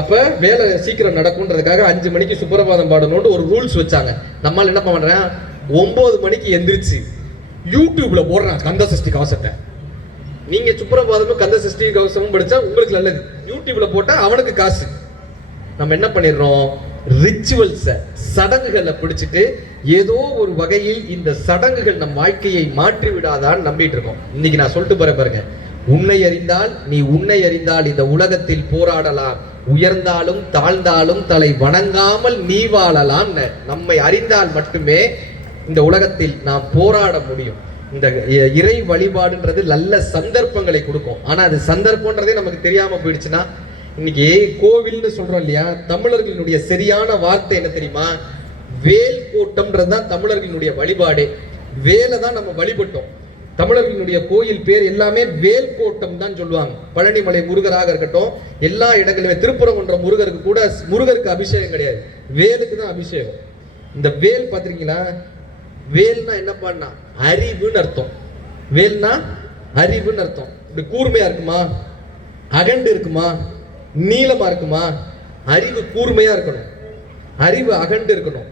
அப்ப வேலை சீக்கிரம் நடக்கும்ன்றதுக்காக 5 மணிக்கு சுப்ரபாதம் பாடணும்னு ஒரு ரூல்ஸ் வச்சாங்க. நம்மால் என்ன பண்றேன், 9 மணிக்கு எந்திரிச்சு யூடியூப்ல போடுறான் கந்த சஷ்டி கவசத்தை. நீங்க சுப்ரபாதமும் கந்த சஷ்டி கவசமும் படிச்சா உங்களுக்கு நல்லது, யூடியூப்ல போட்டா அவனுக்கு காசு. நம்ம என்ன பண்ணிடுறோம், ரிச்சுவல்ஸ சடங்குகளை பிடிச்சிட்டு ஏதோ ஒரு வகையில் இந்த சடங்குகள் நம் வாழ்க்கையை மாற்றி விடாதான்னு நம்பிட்டு இருக்கோம். இன்னைக்கு நான் சொல்லிட்டு போறேன் பாருங்க, உன்னை அறிந்தால் நீ உன்னை அறிந்தால் இந்த உலகத்தில் போராடலாம், உயர்ந்தாலும் தாழ்ந்தாலும் தலை வணங்காமல் நீ வாழலாம். நம்மை அறிந்தால் மட்டுமே இந்த உலகத்தில் நாம் போராட முடியும். இந்த இறை வழிபாடுன்றது நல்ல சந்தர்ப்பங்களை கொடுக்கும். ஆனா அது சந்தர்ப்பம்ன்றதே நமக்கு தெரியாம போயிடுச்சுன்னா, இன்னைக்கு கோவில்னு சொல்றோம் இல்லையா, தமிழர்களுடைய சரியான வார்த்தை என்ன தெரியுமா, வேல் கோட்டம்ன்றது தான் தமிழர்களுடைய வழிபாடே. வேலை தான் நம்ம வழிபட்டோம். தமிழர்களுடைய கோயில் பேர் எல்லாமே வேல் கோட்டம் தான் சொல்லுவாங்க. பழனிமலை முருகராக இருக்கட்டும், எல்லா இடங்களிலுமே திருப்பரங்குன்ற முருகருக்கு கூட முருகருக்கு அபிஷேகம் கிடையாது, வேலுக்கு தான் அபிஷேகம். இந்த வேல் பார்த்திருக்கீங்களா, வேல்னா என்ன பண்ணா அறிவுன்னு அர்த்தம். வேல்னா அறிவுன்னு அர்த்தம். இப்படி கூர்மையா இருக்குமா, அகண்டு இருக்குமா, நீளமா இருக்குமா, அறிவு கூர்மையா இருக்கணும், அறிவு அகண்டு இருக்கணும்,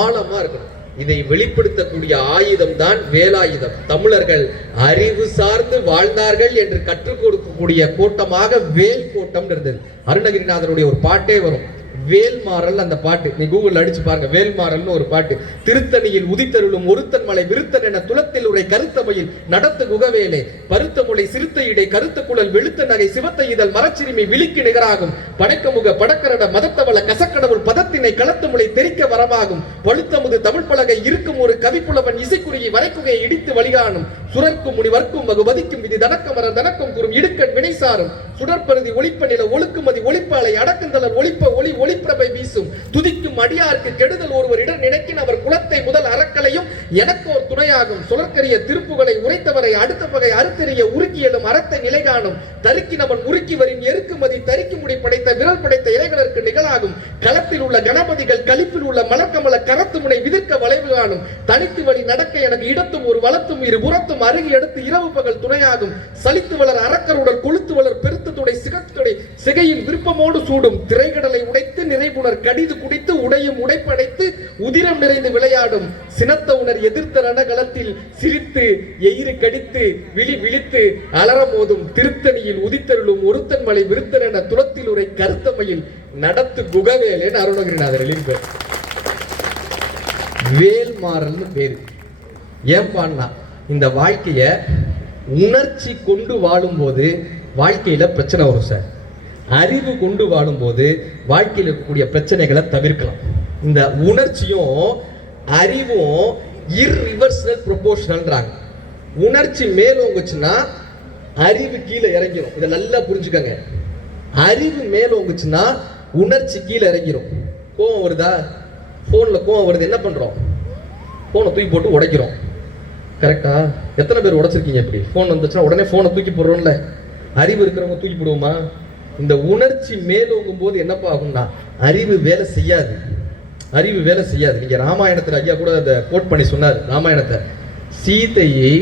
ஆழமா இருக்கணும். இதை வெளிப்படுத்தக்கூடிய ஆயுதம் தான் வேலாயுதம். தமிழர்கள் அறிவு சார்ந்து வாழ்ந்தார்கள் என்று கற்றுக் கொடுக்கக்கூடிய கோட்டமாக வேல் கோட்டம் இருந்தது. அருணகிரிநாதருடைய ஒரு பாட்டே வரும், வேல்மாறல். அந்த பாட்டு நீ கூகுள் அடிச்சு பாருங்க, வேல்மாறல்னு ஒரு பாட்டு. திருத்தணியில் உதித்தருளும் ஒருத்தன் மலை விருத்தன் என துளத்தில் உரை கருத்தமையில் நடத்து குகவேலே பருத்த முளை சிறுத்த இடை கருத்த குழல் வெளுத்த நகை சிவத்த இதழ் மரச்சிறுமி விழிக்கு நிகராகும் படைக்கமுக படக்கரட மதத்தவள கசக்கடவுள் பதத்தினை களத்து முளை தெரிக்க வரமாகும் பழுத்தமுது தமிழ் பலகை இருக்கும் ஒரு கவிப்புலவன் இசைக்குறியை வரைக்குகையை இடித்து வழிகாணும் சுரர்க்கும் முனிவர்க்கும் வகுபதிக்கும் விதி தனக்கமர தனக்கும் குறும் இடுக்கண் வினைசாரும் சுடற்பருதி ஒளிப்ப நில ஒழுக்குமதி ஒளிப்பாலை அடக்குந்தளர் ஒளிப்ப ஒளி ஒளிப்பிரபை வீசும் துதிக்கும் அடியாருக்கு கெடுதல் ஒருவர் இடம் நினைக்கின் அவர் குலத்தை முதல் அறக்கலையும் எனக்கோர் துணையாகும் சுழற்கரிய திருப்புகளை உரைத்தவரை அடுத்த பகை அறுத்தெறிய உருக்கியலும் அறத்தை நிலை காணும் தருக்கினவன் உருக்கி வரின் எருக்குமதி தரிக்கு முடி படைத்த விரல் படைத்த இறைவனருக்கு நிகழாகும் களத்தில் உள்ள கணபதிகள் கலிப்பில் உள்ள மலர்கமல கரத்து முனை விதிர்க்க வளைவு காணும் தனித்து வழி நடக்க எனக்கு இடத்தும் ஒரு வளத்தும் இரு புறத்தும் அருகி எடுத்து இரவு பகல் துணையாகும் சலித்து வளர் அறக்கருடல் கொளுத்து வளர் பெருத்து துடை சிகத்துடை சிகையின் விருப்பமோடு சூடும் திரைகடலை உடைத்து நிறைபுணர் கடிது குடித்து உடையும் உடைப்படைத்து உதிரம் நிறைந்து விளையாடும் சினத்த உணர் எதிர்த்த ரணகளத்தில் சிரித்து எயிறு கடித்து விழி விழித்து அலரமோதும் திருத்தணியில் உதித்தருளும் ஒருத்தன் மலை விருத்தன் என துளத்தில் உரை கருத்தமையில் நடத்து குகவேலேன்னு அருணகிரிநாதர் எழுதினார். வேல்மாறல்னு பேரு. ஏன் பான்னா இந்த வாழ்க்கைய உணர்ச்சி கொண்டு வாழும் போது வாழ்க்கையில பிரச்சனை வரும் சார். அறிவு கொண்டு வாழும் போது வாழ்க்கையில் இருக்கக்கூடிய பிரச்சனைகளை தவிர்க்கலாம். இந்த உணர்ச்சியும் அறிவும் இர்ரிவர்சல் ப்ரொபோர்ஷனல்ன்றாங்க. உணர்ச்சி மேலோங்குச்சுன்னா அறிவு கீழே இறங்கிடும். இதை நல்லா புரிஞ்சுக்கங்க. அறிவு மேலோங்குச்சுன்னா உணர்ச்சி கீழே இறங்கிடும். கோவம் வருதா, போன்ல கோவம் வருது, என்ன பண்றோம், போனை தூக்கி போட்டு உடைக்கிறோம். கரெக்டா? எத்தனை பேர் உடைச்சிருக்கீங்க? இப்படி போன் வந்துச்சுன்னா உடனே போனை தூக்கி போடுறோம்ல. அறிவு இருக்கிறவங்க தூக்கி போடுவோமா? இந்த உணர்ச்சி மேலோங்கும் போது என்னப்பா ஆகும்னா அறிவு வேலை செய்யாது. அறிவு வேலை செய்யாது. நீங்க ராமாயணத்துல ஐயா கூட அதை கோட் பண்ணி சொன்னார். ராமாயணத்தை சீதையை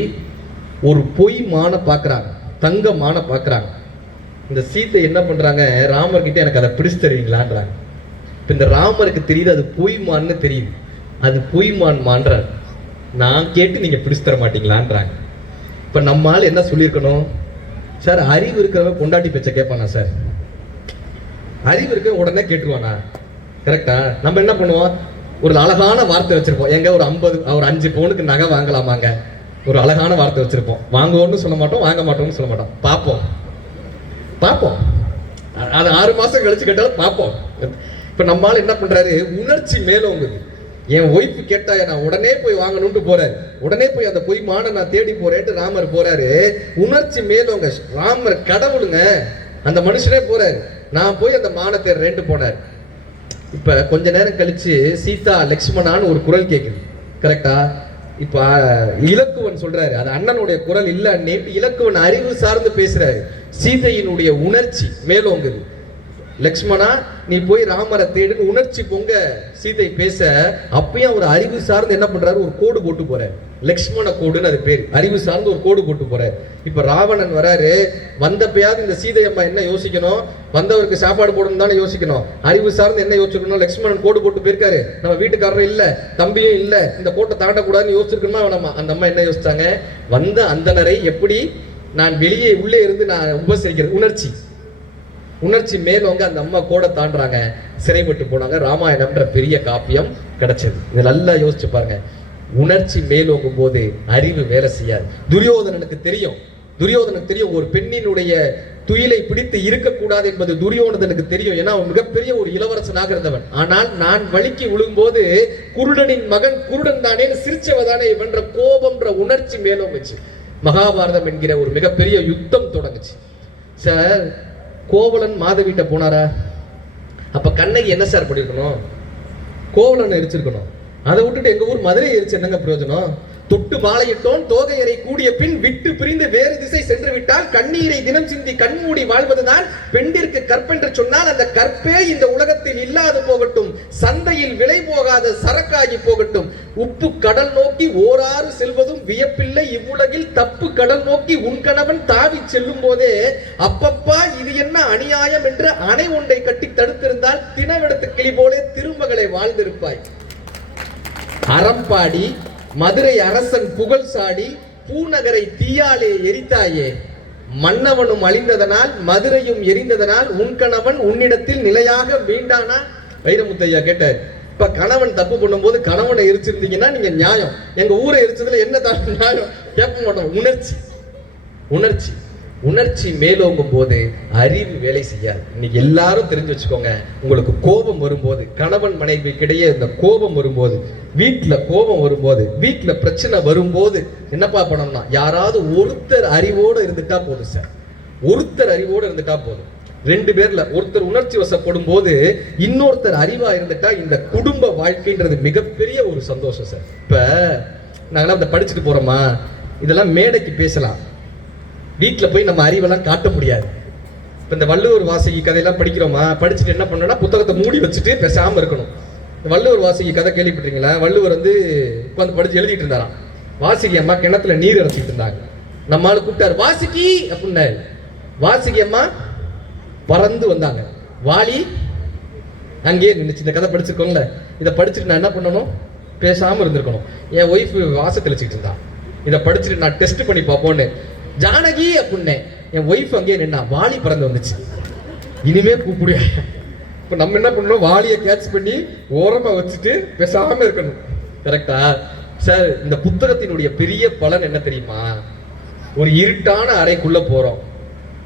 ஒரு பொய் மான பாக்குறாங்க, தங்க மான பாக்குறாங்க. இந்த சீத்தை என்ன பண்றாங்க, ராமர்கிட்ட எனக்கு அதை பிடிச்சு தருவீங்களான்றாங்க. இப்ப இந்த ராமருக்கு தெரியுது அது பொய்மான்னு தெரியுது, அது பொய்மான் மான்றார். நான் கேட்டு நீங்க பிடிச்சு தர மாட்டீங்களான்றாங்க. இப்ப நம்மால் என்ன சொல்லியிருக்கணும் சார், அறிவு இருக்கிறவங்க பொண்டாட்டி பேச்ச கேட்பானா சார்? அறிவு இருக்க உடனே கேட்டுருவானா? கரெக்டா? நம்ம என்ன பண்ணுவோம், ஒரு அழகான வார்த்தை வச்சிருப்போம். எங்க ஒரு 5 பவுனுக்கு நகை வாங்கலாமாங்க, ஒரு அழகான வார்த்தை வச்சிருப்போம். வாங்குவோம்னு சொல்ல மாட்டோம், வாங்க மாட்டோம்னு சொல்ல மாட்டோம். பார்ப்போம் பார்ப்போம், அது 6 மாசம் கழிச்சு கேட்டாலும் பார்ப்போம். இப்ப நம்மால என்ன பண்றாரு, உணர்ச்சி மேலோங்குது. என் ஒய்ஃபு கேட்டா நான் உடனே போய் வாங்கணும்னு போறாரு, உடனே போய் அந்த பொய்மான நான் தேடி போறேன்ட்டு ராமர் போறாரு. உணர்ச்சி மேலோங்க. ராமர் கடவுளுங்க, அந்த மனுஷனே போறாரு. நான் போய் அந்த மான தேடுறேன்ட்டு போனார். இப்ப கொஞ்ச நேரம் கழிச்சு சீதா லக்ஷ்மணான்னு ஒரு குரல் கேட்குது. கரெக்டா? இப்ப இலக்குவன் சொல்றாரு, அது அண்ணனுடைய குரல் இல்ல. இலக்குவன் அறிவு சார்ந்து பேசுறாரு. சீதையினுடைய உணர்ச்சி மேலோங்குது. லக்ஷ்மணா நீ போய் ராமரை தேடுன்னு உணர்ச்சி பொங்க சீதை பேச, அப்பயும் அவர் அறிவு சார்ந்து என்ன பண்றாரு, ஒரு கோடு போட்டு போறாரு. லக்ஷ்மண கோடுன்னு அது பேர். அறிவு சார்ந்து ஒரு கோடு போட்டு போறாரு. இப்ப ராவணன் வராரு, வந்தப்பயாவது இந்த சீதை அம்மா என்ன யோசிக்கணும், வந்தவருக்கு சாப்பாடு போடணும் தானே யோசிக்கணும். அறிவு சார்ந்து என்ன யோசிக்கணும், லக்ஷ்மணன் கோடு போட்டு போயிருக்காரு, நம்ம வீட்டுக்காரரும் இல்ல தம்பியும் இல்ல, இந்த கோட்டை தாண்டக்கூடாதுன்னு யோசிச்சிருக்கணுமா வேணாமா? அந்த அம்மா என்ன யோசிச்சாங்க, வந்த அந்தனரை எப்படி நான் வெளியே உள்ளே இருந்து நான் உபசரிக்கிறது. உணர்ச்சி மேலோங்க அந்த அம்மா கூட தாண்டாங்க, சிறைப்பட்டு போனாங்க. ராமாயணம்ன்ற பெரிய காப்பியம் கிடைச்சது. இதை நல்லா யோசிச்சு பாருங்க. உணர்ச்சி மேலோங்கும் போது அறிவு வேலை செய்யாது. துரியோதனனுக்கு தெரியும் ஒரு பெண்ணினுடைய துயிலை பிடித்து இருக்கக்கூடாது என்பது துரியோதனனுக்கு தெரியும். ஏன்னா அவன் மிகப்பெரிய ஒரு இளவரசனாக இருந்தவன். ஆனால் நான் வலிக்கு விழும்போது குருடனின் மகன் குருடன் தானே சிரிச்சவதானே இவன்ற கோபம்ன்ற உணர்ச்சி மேலோங்குச்சு. மகாபாரதம் என்கிற ஒரு மிகப்பெரிய யுத்தம் தொடங்குச்சு. சார் கோவலன் மாதவிட்ட போனாரா? அப்ப கண்ணகி என்ன சார் பண்ணிருக்கணும், கோவலன் எரிச்சிருக்கணும். அதை விட்டுட்டு எங்க ஊர் மதுரை எரிச்சு என்னங்க பிரயோஜனம்? தொட்டு மாலையிட்டோன் தோகையரை கூடிய பின் விட்டு பிரிந்து வேறு திசை சென்று விட்டால் கண்ணீரை தினம் சிந்தி கண்மூடி வாழ்வதுதான் பெண்டிற்கு கற்பென்று சொன்னால் அந்த கற்பே இந்த உலகத்தில் இல்லாது போகட்டும், சந்தையில் விலை போகாத சரக்காகி போகட்டும். உப்பு கடல் நோக்கி ஓராறு செல்வதும் வியப்பில்லை இவ்வுலகில், தப்பு கடல் நோக்கி உன் கணவன் தாவி செல்லும் போதே அப்பப்பா இது என்ன அநியாயம் என்று அணை ஒன்றை கட்டி தடுத்திருந்தால் தினவெடுத்து கிளி போலே திருமகளை வாழ்ந்திருப்பாய். அறம்பாடி மதுரை அரசன் புகழ் சாடி பூநகரை தீயாலே எரித்தாயே, மன்னவனும் அழிந்ததனால் மதுரையும் எரிந்ததனால் உன் கணவன் உன்னிடத்தில் நிலையாக மீண்டானா? வைரமுத்தையா கேட்டார். இப்ப கணவன் தப்பு பண்ணும் போது கணவனை எரிச்சிருந்தீங்கன்னா நீங்க நியாயம், எங்க ஊரை எரிச்சதுல என்ன தான் நியாயம் கேட்க மாட்டோம். உணர்ச்சி மேலோங்கும் போது அறிவு வேலை செய்யாது. இன்னைக்கு எல்லாரும் தெரிஞ்சு வச்சுக்கோங்க, உங்களுக்கு கோபம் வரும்போது, கணவன் மனைவிக்கிடையே இந்த கோபம் வரும்போது, வீட்டுல பிரச்சனை வரும்போது என்னப்பா பண்ணணும்னா, யாராவது ஒருத்தர் அறிவோடு இருந்துட்டா போதும் சார். ரெண்டு பேர்ல ஒருத்தர் உணர்ச்சி வசப்படும் போது இன்னொருத்தர் அறிவா இருந்துட்டா இந்த குடும்ப வாழ்க்கைன்றது மிகப்பெரிய ஒரு சந்தோஷம் சார். இப்ப நாங்களாம் இந்த படிச்சுட்டு போறோமா, இதெல்லாம் மேடைக்கு பேசலாம், வீட்டில் போய் நம்ம அறிவெல்லாம் காட்ட முடியாது. இப்போ இந்த வள்ளுவர் வாசகி கதையெல்லாம் படிக்கிறோமா, படிச்சுட்டு என்ன பண்ணோம்னா புத்தகத்தை மூடி வச்சுட்டு பேசாமல் இருக்கணும். இந்த வள்ளுவர் வாசகி கதை கேள்விப்பட்டீங்களா? வள்ளுவர் உட்காந்து படிச்சு எழுதிட்டு இருந்தாராம். வாசகி அம்மா கிணத்துல நீர் இறச்சிட்டு இருந்தாங்க. நம்மளால கூப்பிட்டாரு, வாசுகி அப்படின்னாரு. வாசுகி அம்மா பறந்து வந்தாங்க. வாலி அங்கேயே நின்றுச்சு. இந்த கதை படிச்சிருக்கோம்ல, இதை படிச்சுட்டு நான் என்ன பண்ணணும், பேசாமல் இருந்திருக்கணும். என் ஒய்ஃப் வாச தெளிச்சுட்டு இருந்தான். இதை படிச்சுட்டு நான் டெஸ்ட் பண்ணி பார்ப்போன்னு ஜானகி அப்படின்னே, என் ஒய்ஃப் அங்கேயே நின்னா. வாலி பறந்து வந்துச்சு. இனிமே கூப்பிடு. இப்ப நம்ம என்ன பண்ணணும், வாலியை கேட்ச் பண்ணி ஓரமா வச்சுட்டு பேசாம இருக்கணும். கரெக்டா சார்? இந்த புத்தகத்தினுடைய பெரிய பலன் என்ன தெரியுமா? ஒரு இருட்டான அறைக்குள்ள போறோம்,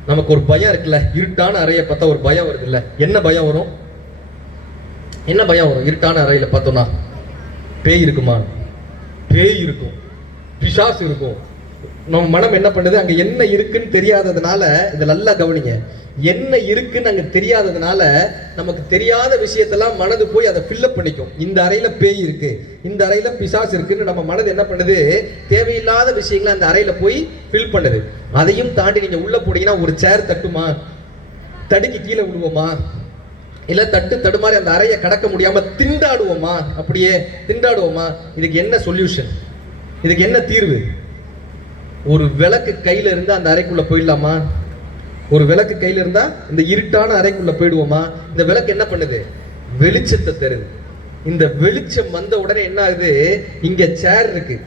நமக்கு ஒரு பயம் இருக்குல்ல. இருட்டான அறையை பார்த்தா ஒரு பயம் வருது இல்ல? என்ன பயம் வரும்? இருட்டான அறையில பார்த்தோம்னா பேய் இருக்குமா? பேய் இருக்கும், பிசாசு இருக்கும். நம்ம மனம் என்ன பண்ணுது, அங்க என்ன இருக்குன்னு தெரியாததுனால, இதை நல்லா கவனிங்க, என்ன இருக்குன்னு அங்க தெரியாததுனால நமக்கு தெரியாத விஷயத்தெல்லாம் மனது போய் அதை ஃபில்லப் பண்ணிக்கும். இந்த அறையில பேய் இருக்கு, இந்த அறையில பிசாசு இருக்குன்னு நம்ம மனது என்ன பண்ணுது, தேவையில்லாத விஷயங்களை அந்த அறையில போய் ஃபில் பண்ணுது. அதையும் தாண்டி நீங்க உள்ள போனீங்கன்னா ஒரு சேர் தட்டுமா, தடுக்கி கீழே விடுவோமா, இல்ல தடுமாறி அந்த அறையை கடக்க முடியாம திண்டாடுவோமா? இதுக்கு என்ன சொல்யூஷன், இதுக்கு என்ன தீர்வு? ஒரு விளக்கு கையில இருந்தா அந்த அறைக்குள்ள போயிடலாமா? ஒரு விளக்கு கையில இருந்தா இந்த இருட்டான அறைக்குள்ள போயிடுவோமா? இந்த விளக்கு என்ன பண்ணுது, வெளிச்சத்தை தருது. இந்த வெளிச்சம் வந்த உடனே என்ன ஆகுது, இங்க சேர் இருக்கு,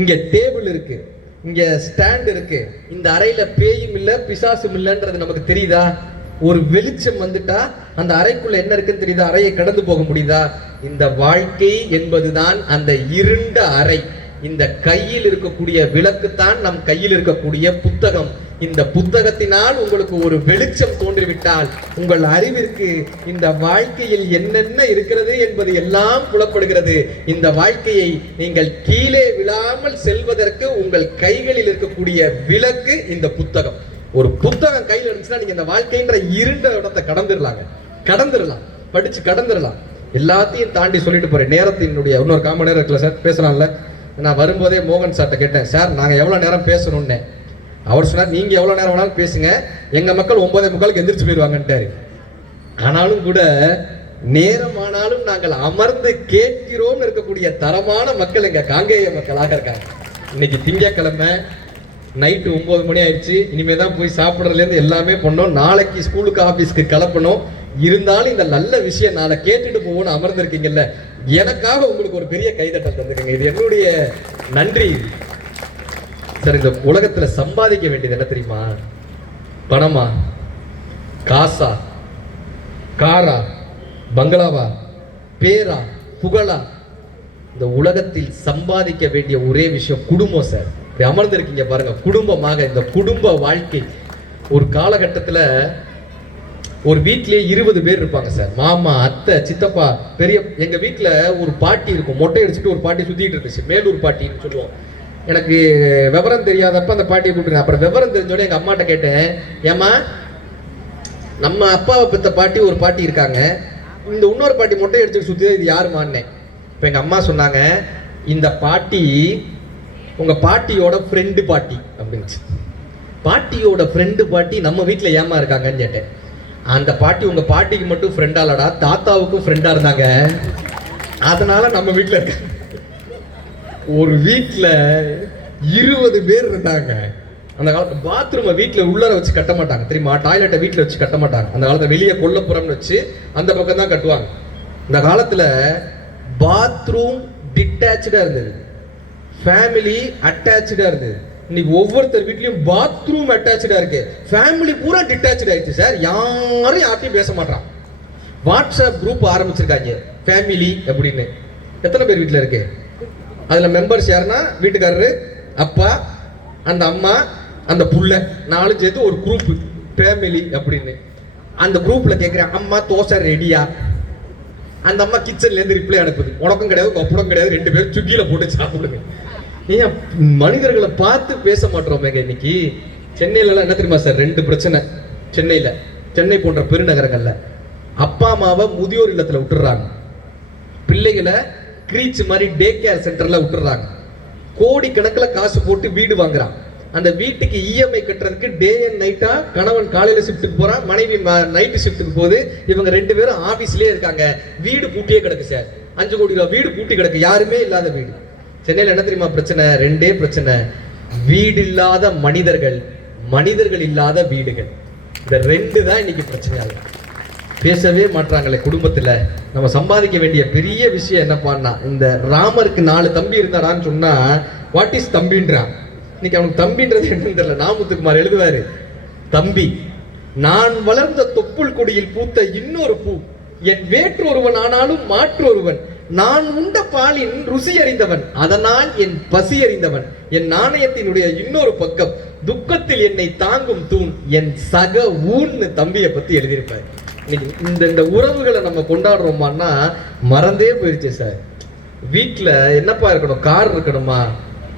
இங்க டேபிள் இருக்கு, இங்க ஸ்டாண்ட் இருக்கு, இந்த அறையில பேயும் இல்ல பிசாசும் இல்லைன்றது நமக்கு தெரியுதா? ஒரு வெளிச்சம் வந்துட்டா அந்த அறைக்குள்ள என்ன இருக்குன்னு தெரியுதா? அறையை கடந்து போக முடியுதா? இந்த வாழ்க்கை என்பதுதான் அந்த இருண்ட அறை. இந்த கையில் இருக்கக்கூடிய விளக்கு தான் நம் கையில் இருக்கக்கூடிய புத்தகம். இந்த புத்தகத்தினால் உங்களுக்கு ஒரு வெளிச்சம் தோன்றிவிட்டால் உங்கள் அறிவிற்கு இந்த வாழ்க்கையில் என்னென்ன இருக்கிறது என்பது எல்லாம் புலப்படுகிறது. இந்த வாழ்க்கையை நீங்கள் கீழே விழாமல் செல்வதற்கு உங்கள் கைகளில் இருக்கக்கூடிய விளக்கு இந்த புத்தகம். ஒரு புத்தகம் கையில் இருந்துச்சுன்னா நீங்க இந்த வாழ்க்கைன்ற இருண்ட இடத்தை கடந்துடலாம், படிச்சு கடந்துடலாம். எல்லாத்தையும் தாண்டி சொல்லிட்டு போறேன். நேரத்தினுடைய இன்னொரு 1/4 மணி நேரம் இருக்குல்ல சார், பேசலாம்ல? நான் வரும்போதே மோகன் சார்ட்ட கேட்டேன், சார் நாங்க எவ்வளவு நேரம் பேசணும்னு. அவர் சொன்னார், நீங்க எவ்வளவு நேரம் வேணாலும் பேசுங்க, எங்க மக்கள் 9:45 எந்திரிச்சு போயிடுவாங்கன்ட்டாரு. ஆனாலும் கூட நேரமானாலும் நாங்கள் அமர்ந்து கேட்கிறோம் இருக்கக்கூடிய தரமான மக்கள் எங்க காங்கேய மக்களாக இருக்காங்க. இன்னைக்கு திங்கட்கிழமை நைட்டு 9 மணி ஆயிடுச்சு. இனிமே தான் போய் சாப்பிட்றதுல இருந்து எல்லாமே பண்ணோம். நாளைக்கு ஸ்கூலுக்கு ஆபீஸ்க்கு கிளப்பணும். இருந்தாலும் இந்த நல்ல விஷயம் நாளை கேட்டுட்டு போவோம்னு அமர்ந்திருக்கீங்கல்ல, எனக்காக உங்களுக்கு ஒரு பெரிய கைதட்டல் தந்துருங்க. இது என்னுடைய நன்றி. சார், இந்த உலகத்துல சம்பாதிக்க வேண்டியது என்ன தெரியுமா? பணமா, காசா, காரா, பங்களாவா, பேரா, புகழா? இந்த உலகத்தில் சம்பாதிக்க வேண்டிய ஒரே விஷயம் குடும்பம். சார், அமர்ந்திருக்கீங்க பாருங்க, குடும்பமாக. இந்த குடும்ப வாழ்க்கை ஒரு காலகட்டத்தில் ஒரு வீட்டிலே 20 பேர் இருப்பாங்க சார். மாமா, அத்தை, சித்தப்பா, பெரிய. எங்க வீட்டில் ஒரு பாட்டி இருக்கும், மொட்டை அடிச்சுட்டு ஒரு பாட்டி சுத்திட்டு இருந்துச்சு, மேலூர் பாட்டின்னு சொல்லுவோம். எனக்கு விவரம் தெரியாதப்ப அந்த பாட்டியை கூப்பிட்டுருந்தேன். அப்புறம் விவரம் தெரிஞ்சோடனே எங்க அம்மாட்ட கேட்டேன், ஏமா நம்ம அப்பாவை பெற்ற பாட்டி ஒரு பாட்டி இருக்காங்க, இந்த இன்னொரு பாட்டி மொட்டை அடிச்சுட்டு சுத்தி இது யாருமான்னு. இப்போ எங்க அம்மா சொன்னாங்க, இந்த பாட்டி உங்க பாட்டியோட ஃப்ரெண்டு பாட்டி அப்படின்னுச்சு. பாட்டியோட ஃப்ரெண்டு பாட்டி நம்ம வீட்டில் ஏமா இருக்காங்கன்னு கேட்டேன். அந்த பாட்டி உங்க பாட்டிக்கு மட்டும் ஃப்ரெண்டா இல்லடா, தாத்தாவுக்கும் ஃப்ரெண்டா இருந்தாங்க, அதனால நம்ம வீட்டில் இருக்காங்க. ஒரு வீட்டில் 20 பேர் இருந்தாங்க. அந்த காலத்துல பாத்ரூமை வீட்டில் உள்ளர வச்சு கட்ட மாட்டாங்க தெரியுமா? டாய்லெட்டை வீட்டில் வச்சு கட்ட மாட்டாங்க. அந்த காலத்துல வெளியே கொல்லப்புறம்னு வச்சு அந்த பக்கம் தான் கட்டுவாங்க. இந்த காலத்துல பாத்ரூம் டிட்டாச்சா இருந்தது, ஃபேமிலி அட்டாச்சா இருந்தது. இன்னைக்கு ஒவ்வொருத்தர் வீட்லயும் பாத்ரூம் அட்டாச்சா இருக்கு, ஃபேமிலி பூரா டிட்டாச்சா ஆயிடுச்சு சார். யாரும் யார்ட்டையும் பேச மாட்டான். வாட்ஸ்அப் குரூப் ஆரம்பிச்சிருக்காங்க ஃபேமிலி அப்படின்னு. எத்தனை பேர் வீட்டில் இருக்கு? அதுல மெம்பர்ஸ் யாருன்னா வீட்டுக்காரரு, அப்பா, அந்த அம்மா, அந்த புள்ள, 4 சேர்த்து ஒரு குரூப் ஃபேமிலி அப்படின்னு. அந்த குரூப்ல கேட்கிறேன், அம்மா தோசை ரெடியா? அந்த அம்மா கிச்சன்ல இருந்து ரிப்ளை அனுப்புது, உனக்கும் கிடையாது கொப்படம் கிடையாது, 2 பேரும் சுக்கியில போட்டு சாப்பிடுங்க. ஏன் மனிதர்களை பார்த்து பேச மாட்டோம் இன்னைக்கு? சென்னையில என்ன தெரியுமா சார் 2 பிரச்சனை. சென்னை போன்ற பெருநகரங்கள்ல அப்பா அம்மாவை முதியோர் இல்லத்துல விட்டுறாங்க, பிள்ளைகளை கிரீச் மாதிரி டே கேர் சென்டர்ல விட்டுறாங்க. கோடி கணக்கில் காசு போட்டு வீடு வாங்குறான். அந்த வீட்டுக்கு இஎம்ஐ கட்டுறதுக்கு டே அண்ட் நைட்டா கணவன் காலையில ஷிஃப்ட்டுக்கு போறான், மனைவி நைட்டு ஷிஃப்ட்டுக்கு போகுது. இவங்க 2 பேரும் ஆபீஸ்லயே இருக்காங்க. வீடு பூட்டியே கிடக்கு சார். 5 கோடி ரூபாய் வீடு பூட்டி கிடக்கு, யாருமே இல்லாத வீடு. சென்னையில என்ன தெரியுமா பிரச்சனை? 2 பிரச்சனை. வீடு இல்லாத மனிதர்கள், மனிதர்கள் இல்லாத வீடுகள். இந்த 2 தான் இன்னைக்கு பிரச்சனையாக. பேசவே மாட்டாங்களே குடும்பத்துல. நம்ம சம்பாதிக்க வேண்டிய பெரிய விஷயம் என்னப்பான்னா, இந்த ராமருக்கு 4 தம்பி இருந்தாரான்னு சொன்னா வாட் இஸ் தம்பின்றான். இன்னைக்கு அவனுக்கு தம்பின்றது என்னன்னு தெரியல. நாமுத்துக்குமார் எழுதுவாரு, தம்பி நான் வளர்ந்த தொப்புள் கொடியில் பூத்த இன்னொரு பூ, என் வேற்றொருவன் ஆனாலும் மாற்றொருவன், நான் உண்ட பாலின் ருசி அறிந்தவன், அதனால் என் பசி அறிந்தவன், என் நாணயத்தினுடைய இன்னொரு பக்கம், துக்கத்தில் என்னை தாங்கும் தூண், என் சக ஊன்னு தம்பியை பத்தி எழுதியிருப்பார். இந்த உறவுகளை நம்ம கொண்டாடுறோமான்னா மறந்தே போயிருச்சு சார். வீட்டில் என்னப்பா இருக்கணும்? கார் இருக்கணுமா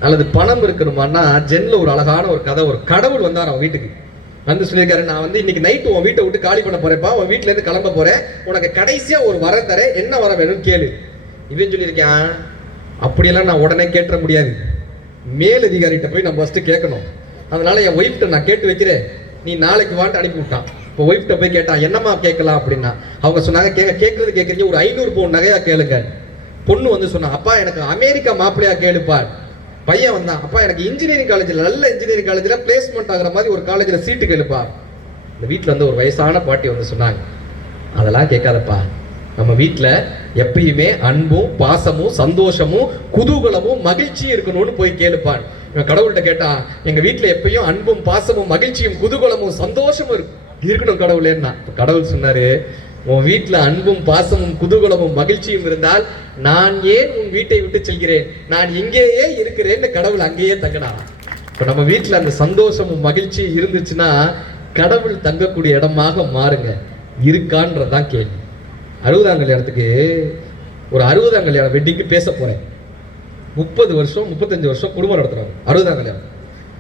அல்லது பணம் இருக்கணுமான்னா ஜென்ல ஒரு அழகான ஒரு கதை. ஒரு கடவுள் வந்தார் அவன் வீட்டுக்கு வந்து சொல்லியிருக்காரு, நான் வந்து இன்னைக்கு நைட்டு உன் வீட்டை விட்டு காலி பண்ண போறேன்ப்பா, உன் வீட்டுல இருந்து கிளம்ப போறேன், உனக்கு கடைசியா ஒரு வரம் தரேன், என்ன வரம் வேணும்னு கேளு. இவன் சொல்லியிருக்கேன், அப்படியெல்லாம் நான் உடனே கேட்ட முடியாது, மேலதிகாரிகிட்ட போய் நம்ம ஃபர்ஸ்ட் கேட்கணும், அதனால என் ஒய்ஃப்ட்ட நான் கேட்டு வைக்கிறேன், நீ நாளைக்கு வாட்டு அனுப்பி விட்டான். இப்போ ஒய்ஃப்ட்ட போய் கேட்டான், என்னம்மா கேட்கலாம் அப்படின்னா. அவங்க சொன்னாங்க, கேட்கறது கேட்கறீங்க, ஒரு 500 பவுன் நகையா கேளுங்க. பொண்ணு வந்து சொன்னா, அப்பா எனக்கு அமெரிக்கா மாப்பிள்ளையா கேளுப்பா. பையன் வந்தான், அப்பா எனக்கு இன்ஜினியரிங் காலேஜில், நல்ல இன்ஜினியரிங் காலேஜில் பிளேஸ்மெண்ட் ஆகிற மாதிரி ஒரு காலேஜில் சீட்டு கேளுப்பா. இந்த வீட்டில் வந்து ஒரு வயசான பாட்டி வந்து சொன்னாங்க, அதெல்லாம் கேட்காதப்பா, நம்ம வீட்டில் எப்பயுமே அன்பும் பாசமும் சந்தோஷமும் குதூகலமும் மகிழ்ச்சியும் இருக்கணும்னு போய் கேளுப்பான். இவன் கடவுள்கிட்ட கேட்டா, எங்க வீட்டில் எப்பயும் அன்பும் பாசமும் மகிழ்ச்சியும் குதூகலமும் சந்தோஷமும் இருக்கணும் கடவுளேன்னா. கடவுள் சொன்னாரு, உன் வீட்டில் அன்பும் பாசமும் குதூகலமும் மகிழ்ச்சியும் இருந்தால் நான் ஏன் உன் வீட்டை விட்டு செல்கிறேன், நான் இங்கேயே இருக்கிறேன்னு கடவுள் அங்கேயே தங்கினான். இப்போ நம்ம வீட்டில் அந்த சந்தோஷமும் மகிழ்ச்சியும் இருந்துச்சுன்னா கடவுள் தங்கக்கூடிய இடமாக மாறுங்க. இருக்கான்றதான் கேள்வி. 60ஆம் கல்யாணத்துக்கு ஒரு 60ஆம் கல்யாணம் வெட்டிங்க்கு பேச போறேன். 30 வருஷம் 35 வருஷம் குடும்பம் நடத்துறாங்க. 60ஆம் கல்யாணம்.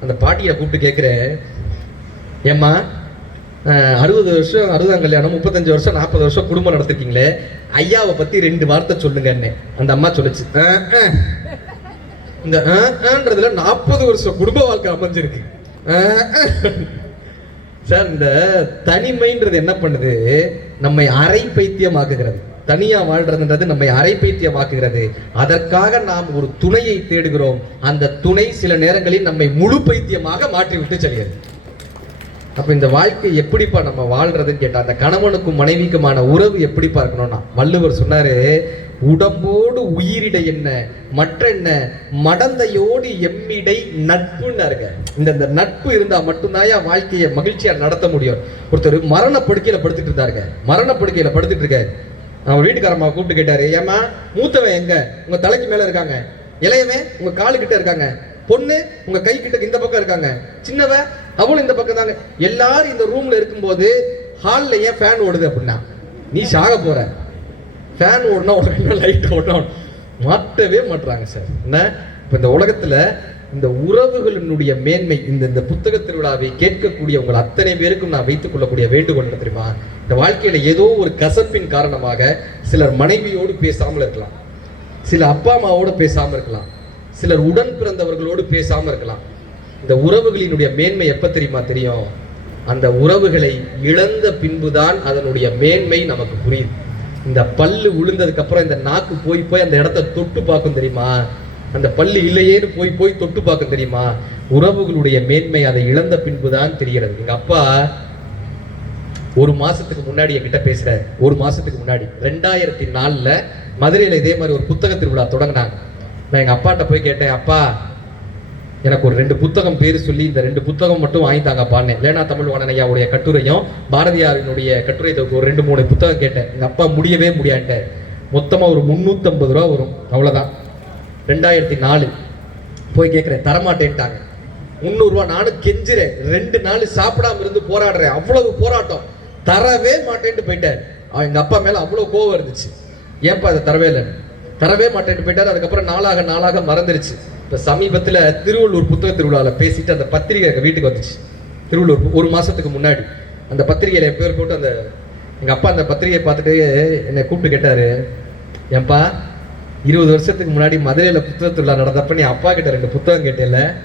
அந்த பாட்டியை கூப்பிட்டு கேட்கிறேன், ஏம்மா 60 வருஷம் 60ஆம் கல்யாணம், 35 வருஷம் 40 வருஷம் குடும்பம் நடத்திருக்கீங்களே, ஐயாவை பத்தி 2 வார்த்தை சொல்லுங்கன்னு. அந்த அம்மா சொல்லுச்சு, இந்த ன்றதுல 40 வருஷம் குடும்ப வாழ்க்கை அமைஞ்சிருக்கு. சார், இந்த தனிமைன்றது என்ன பண்ணுது, நம்மை அரை பைத்தியமாக்குகிறது. தனியா வாழ்றதுன்றது நம்மை அரை பைத்தியமாக்குகிறது. அதற்காக நாம் ஒரு துணையை தேடுகிறோம். அந்த துணை சில நேரங்களில் நம்மை முழு பைத்தியமாக மாற்றி விட்டு செல்கிறது. அப்ப இந்த வாழ்க்கை எப்படிப்பா நம்ம வாழ்றதுன்னு கேட்டா, அந்த கணவனுக்கும் மனைவிக்குமான உறவு எப்படிப்பா இருக்கணும்னா, வள்ளுவர் சொன்னாரு, உடம்போடு உயிரிடை என்ன மற்ற என்ன மடந்தையோடு எம்மிடை நட்புன்னாருங்க. இந்த நட்பு இருந்தா மட்டும்தான் வாழ்க்கையை மகிழ்ச்சியா நடத்த முடியும். ஒருத்தர் மரணப்படுக்கையில படுத்துட்டு இருந்தாருங்க. மரணப்படுக்கையில படுத்துட்டு இருக்காரு. அவர் வீட்டுக்காரம்மா கூப்பிட்டு கேட்டாரு, ஏமா மூத்தவன் எங்க? உங்க தலைக்கு மேல இருக்காங்க. இளையவன் உங்க காலு கிட்ட இருக்காங்க. பொண்ணு உங்க கை கிட்ட இந்த பக்கம் இருக்காங்க. சின்னவ அவளும் இந்த பக்கம் தாங்க. எல்லாரும் இந்த ரூம்ல இருக்கும்போது ஹால்ல ஏன் ஃபேன் ஓடுது அப்படின்னா, நீ சாக போற. ஃபேன் ஓடுனா உடனே லைட் ஓடணும், மாற்றவே மாட்டுறாங்க சார். என்ன இப்ப இந்த உலகத்துல இந்த உறவுகளினுடைய மேன்மை, இந்த புத்தக திருவிழாவை கேட்கக்கூடிய உங்கள் அத்தனை பேருக்கும் நான் வைத்துக் கொள்ளக்கூடிய வேண்டுகோள் என்ன தெரியுமா, இந்த வாழ்க்கையில ஏதோ ஒரு கசப்பின் காரணமாக சிலர் மனைவியோடு பேசாமல் இருக்கலாம், சில அப்பா அம்மாவோடு பேசாம இருக்கலாம், சிலர் உடன் பிறந்தவர்களோடு பேசாம இருக்கலாம். இந்த உறவுகளினுடைய மேன்மை எப்ப தெரியுமா தெரியும், அந்த உறவுகளை இழந்த பின்புதான் அதனுடைய மேன்மை நமக்கு புரியுது. இந்த பல்லு விழுந்ததுக்கு அப்புறம் இந்த நாக்கு போய் அந்த இடத்த தொட்டு பார்க்கும் தெரியுமா, அந்த பல்லு இல்லையேன்னு போய் தொட்டு பார்க்கும் தெரியுமா. உறவுகளுடைய மேன்மை அதை இழந்த பின்புதான் தெரிகிறது. எங்க அப்பா ஒரு மாசத்துக்கு முன்னாடி என்கிட்ட பேசுற, ஒரு மாசத்துக்கு முன்னாடி 2004 மதுரையில இதே மாதிரி ஒரு புத்தக திருவிழா தொடங்கினாங்க. நான் எங்க அப்பாட்ட போய் கேட்டேன், அப்பா எனக்கு ஒரு 2 புத்தகம் பேரு சொல்லி இந்த 2 புத்தகம் மட்டும் வாங்கித்தாங்கப்பான்னு. லேனா தமிழ்வாணன் ஐயாவுடைய கட்டுரையும் பாரதியாரினுடைய கட்டுரை ஒரு 2-3 புத்தகம் கேட்டேன். எங்க அப்பா முடியவே முடியான்ட்டு. மொத்தமா ஒரு 350 ரூபா வரும், அவ்வளவுதான். 2004 போய் கேட்கிறேன், தரமாட்டேன்ட்டாங்க. 300 ரூபா. நானும் கெஞ்சுறேன், 2 நாள் சாப்பிடாம இருந்து போராடுறேன், அவ்வளவு போராட்டம், தரவே மாட்டேன்ட்டு போயிட்டார். எங்க அப்பா மேல அவ்வளவு கோவம் இருந்துச்சு, ஏன்பா அதை தரவே மாட்டேன்ட்டு போயிட்டாரு. அதுக்கப்புறம் நாளாக மறந்துருச்சு. இப்ப சமீபத்துல திருவள்ளூர் புத்தக திருவிழாவில் பேசிட்டு அந்த பத்திரிகை எங்க வீட்டுக்கு வந்துச்சு. திருவள்ளூர் ஒரு மாசத்துக்கு முன்னாடி அந்த பத்திரிகையில பேர் போட்டு எங்க அப்பா அந்த பத்திரிகையை பார்த்துட்டு என்னை கூப்பிட்டு கேட்டாரு, ஏன்பா 20 வருஷத்துக்கு முன்னாடி மதுரையில புத்தக திருவிழா நடந்தப்ப நீ அப்பா கிட்ட 2 புத்தகம் கேட்டேல,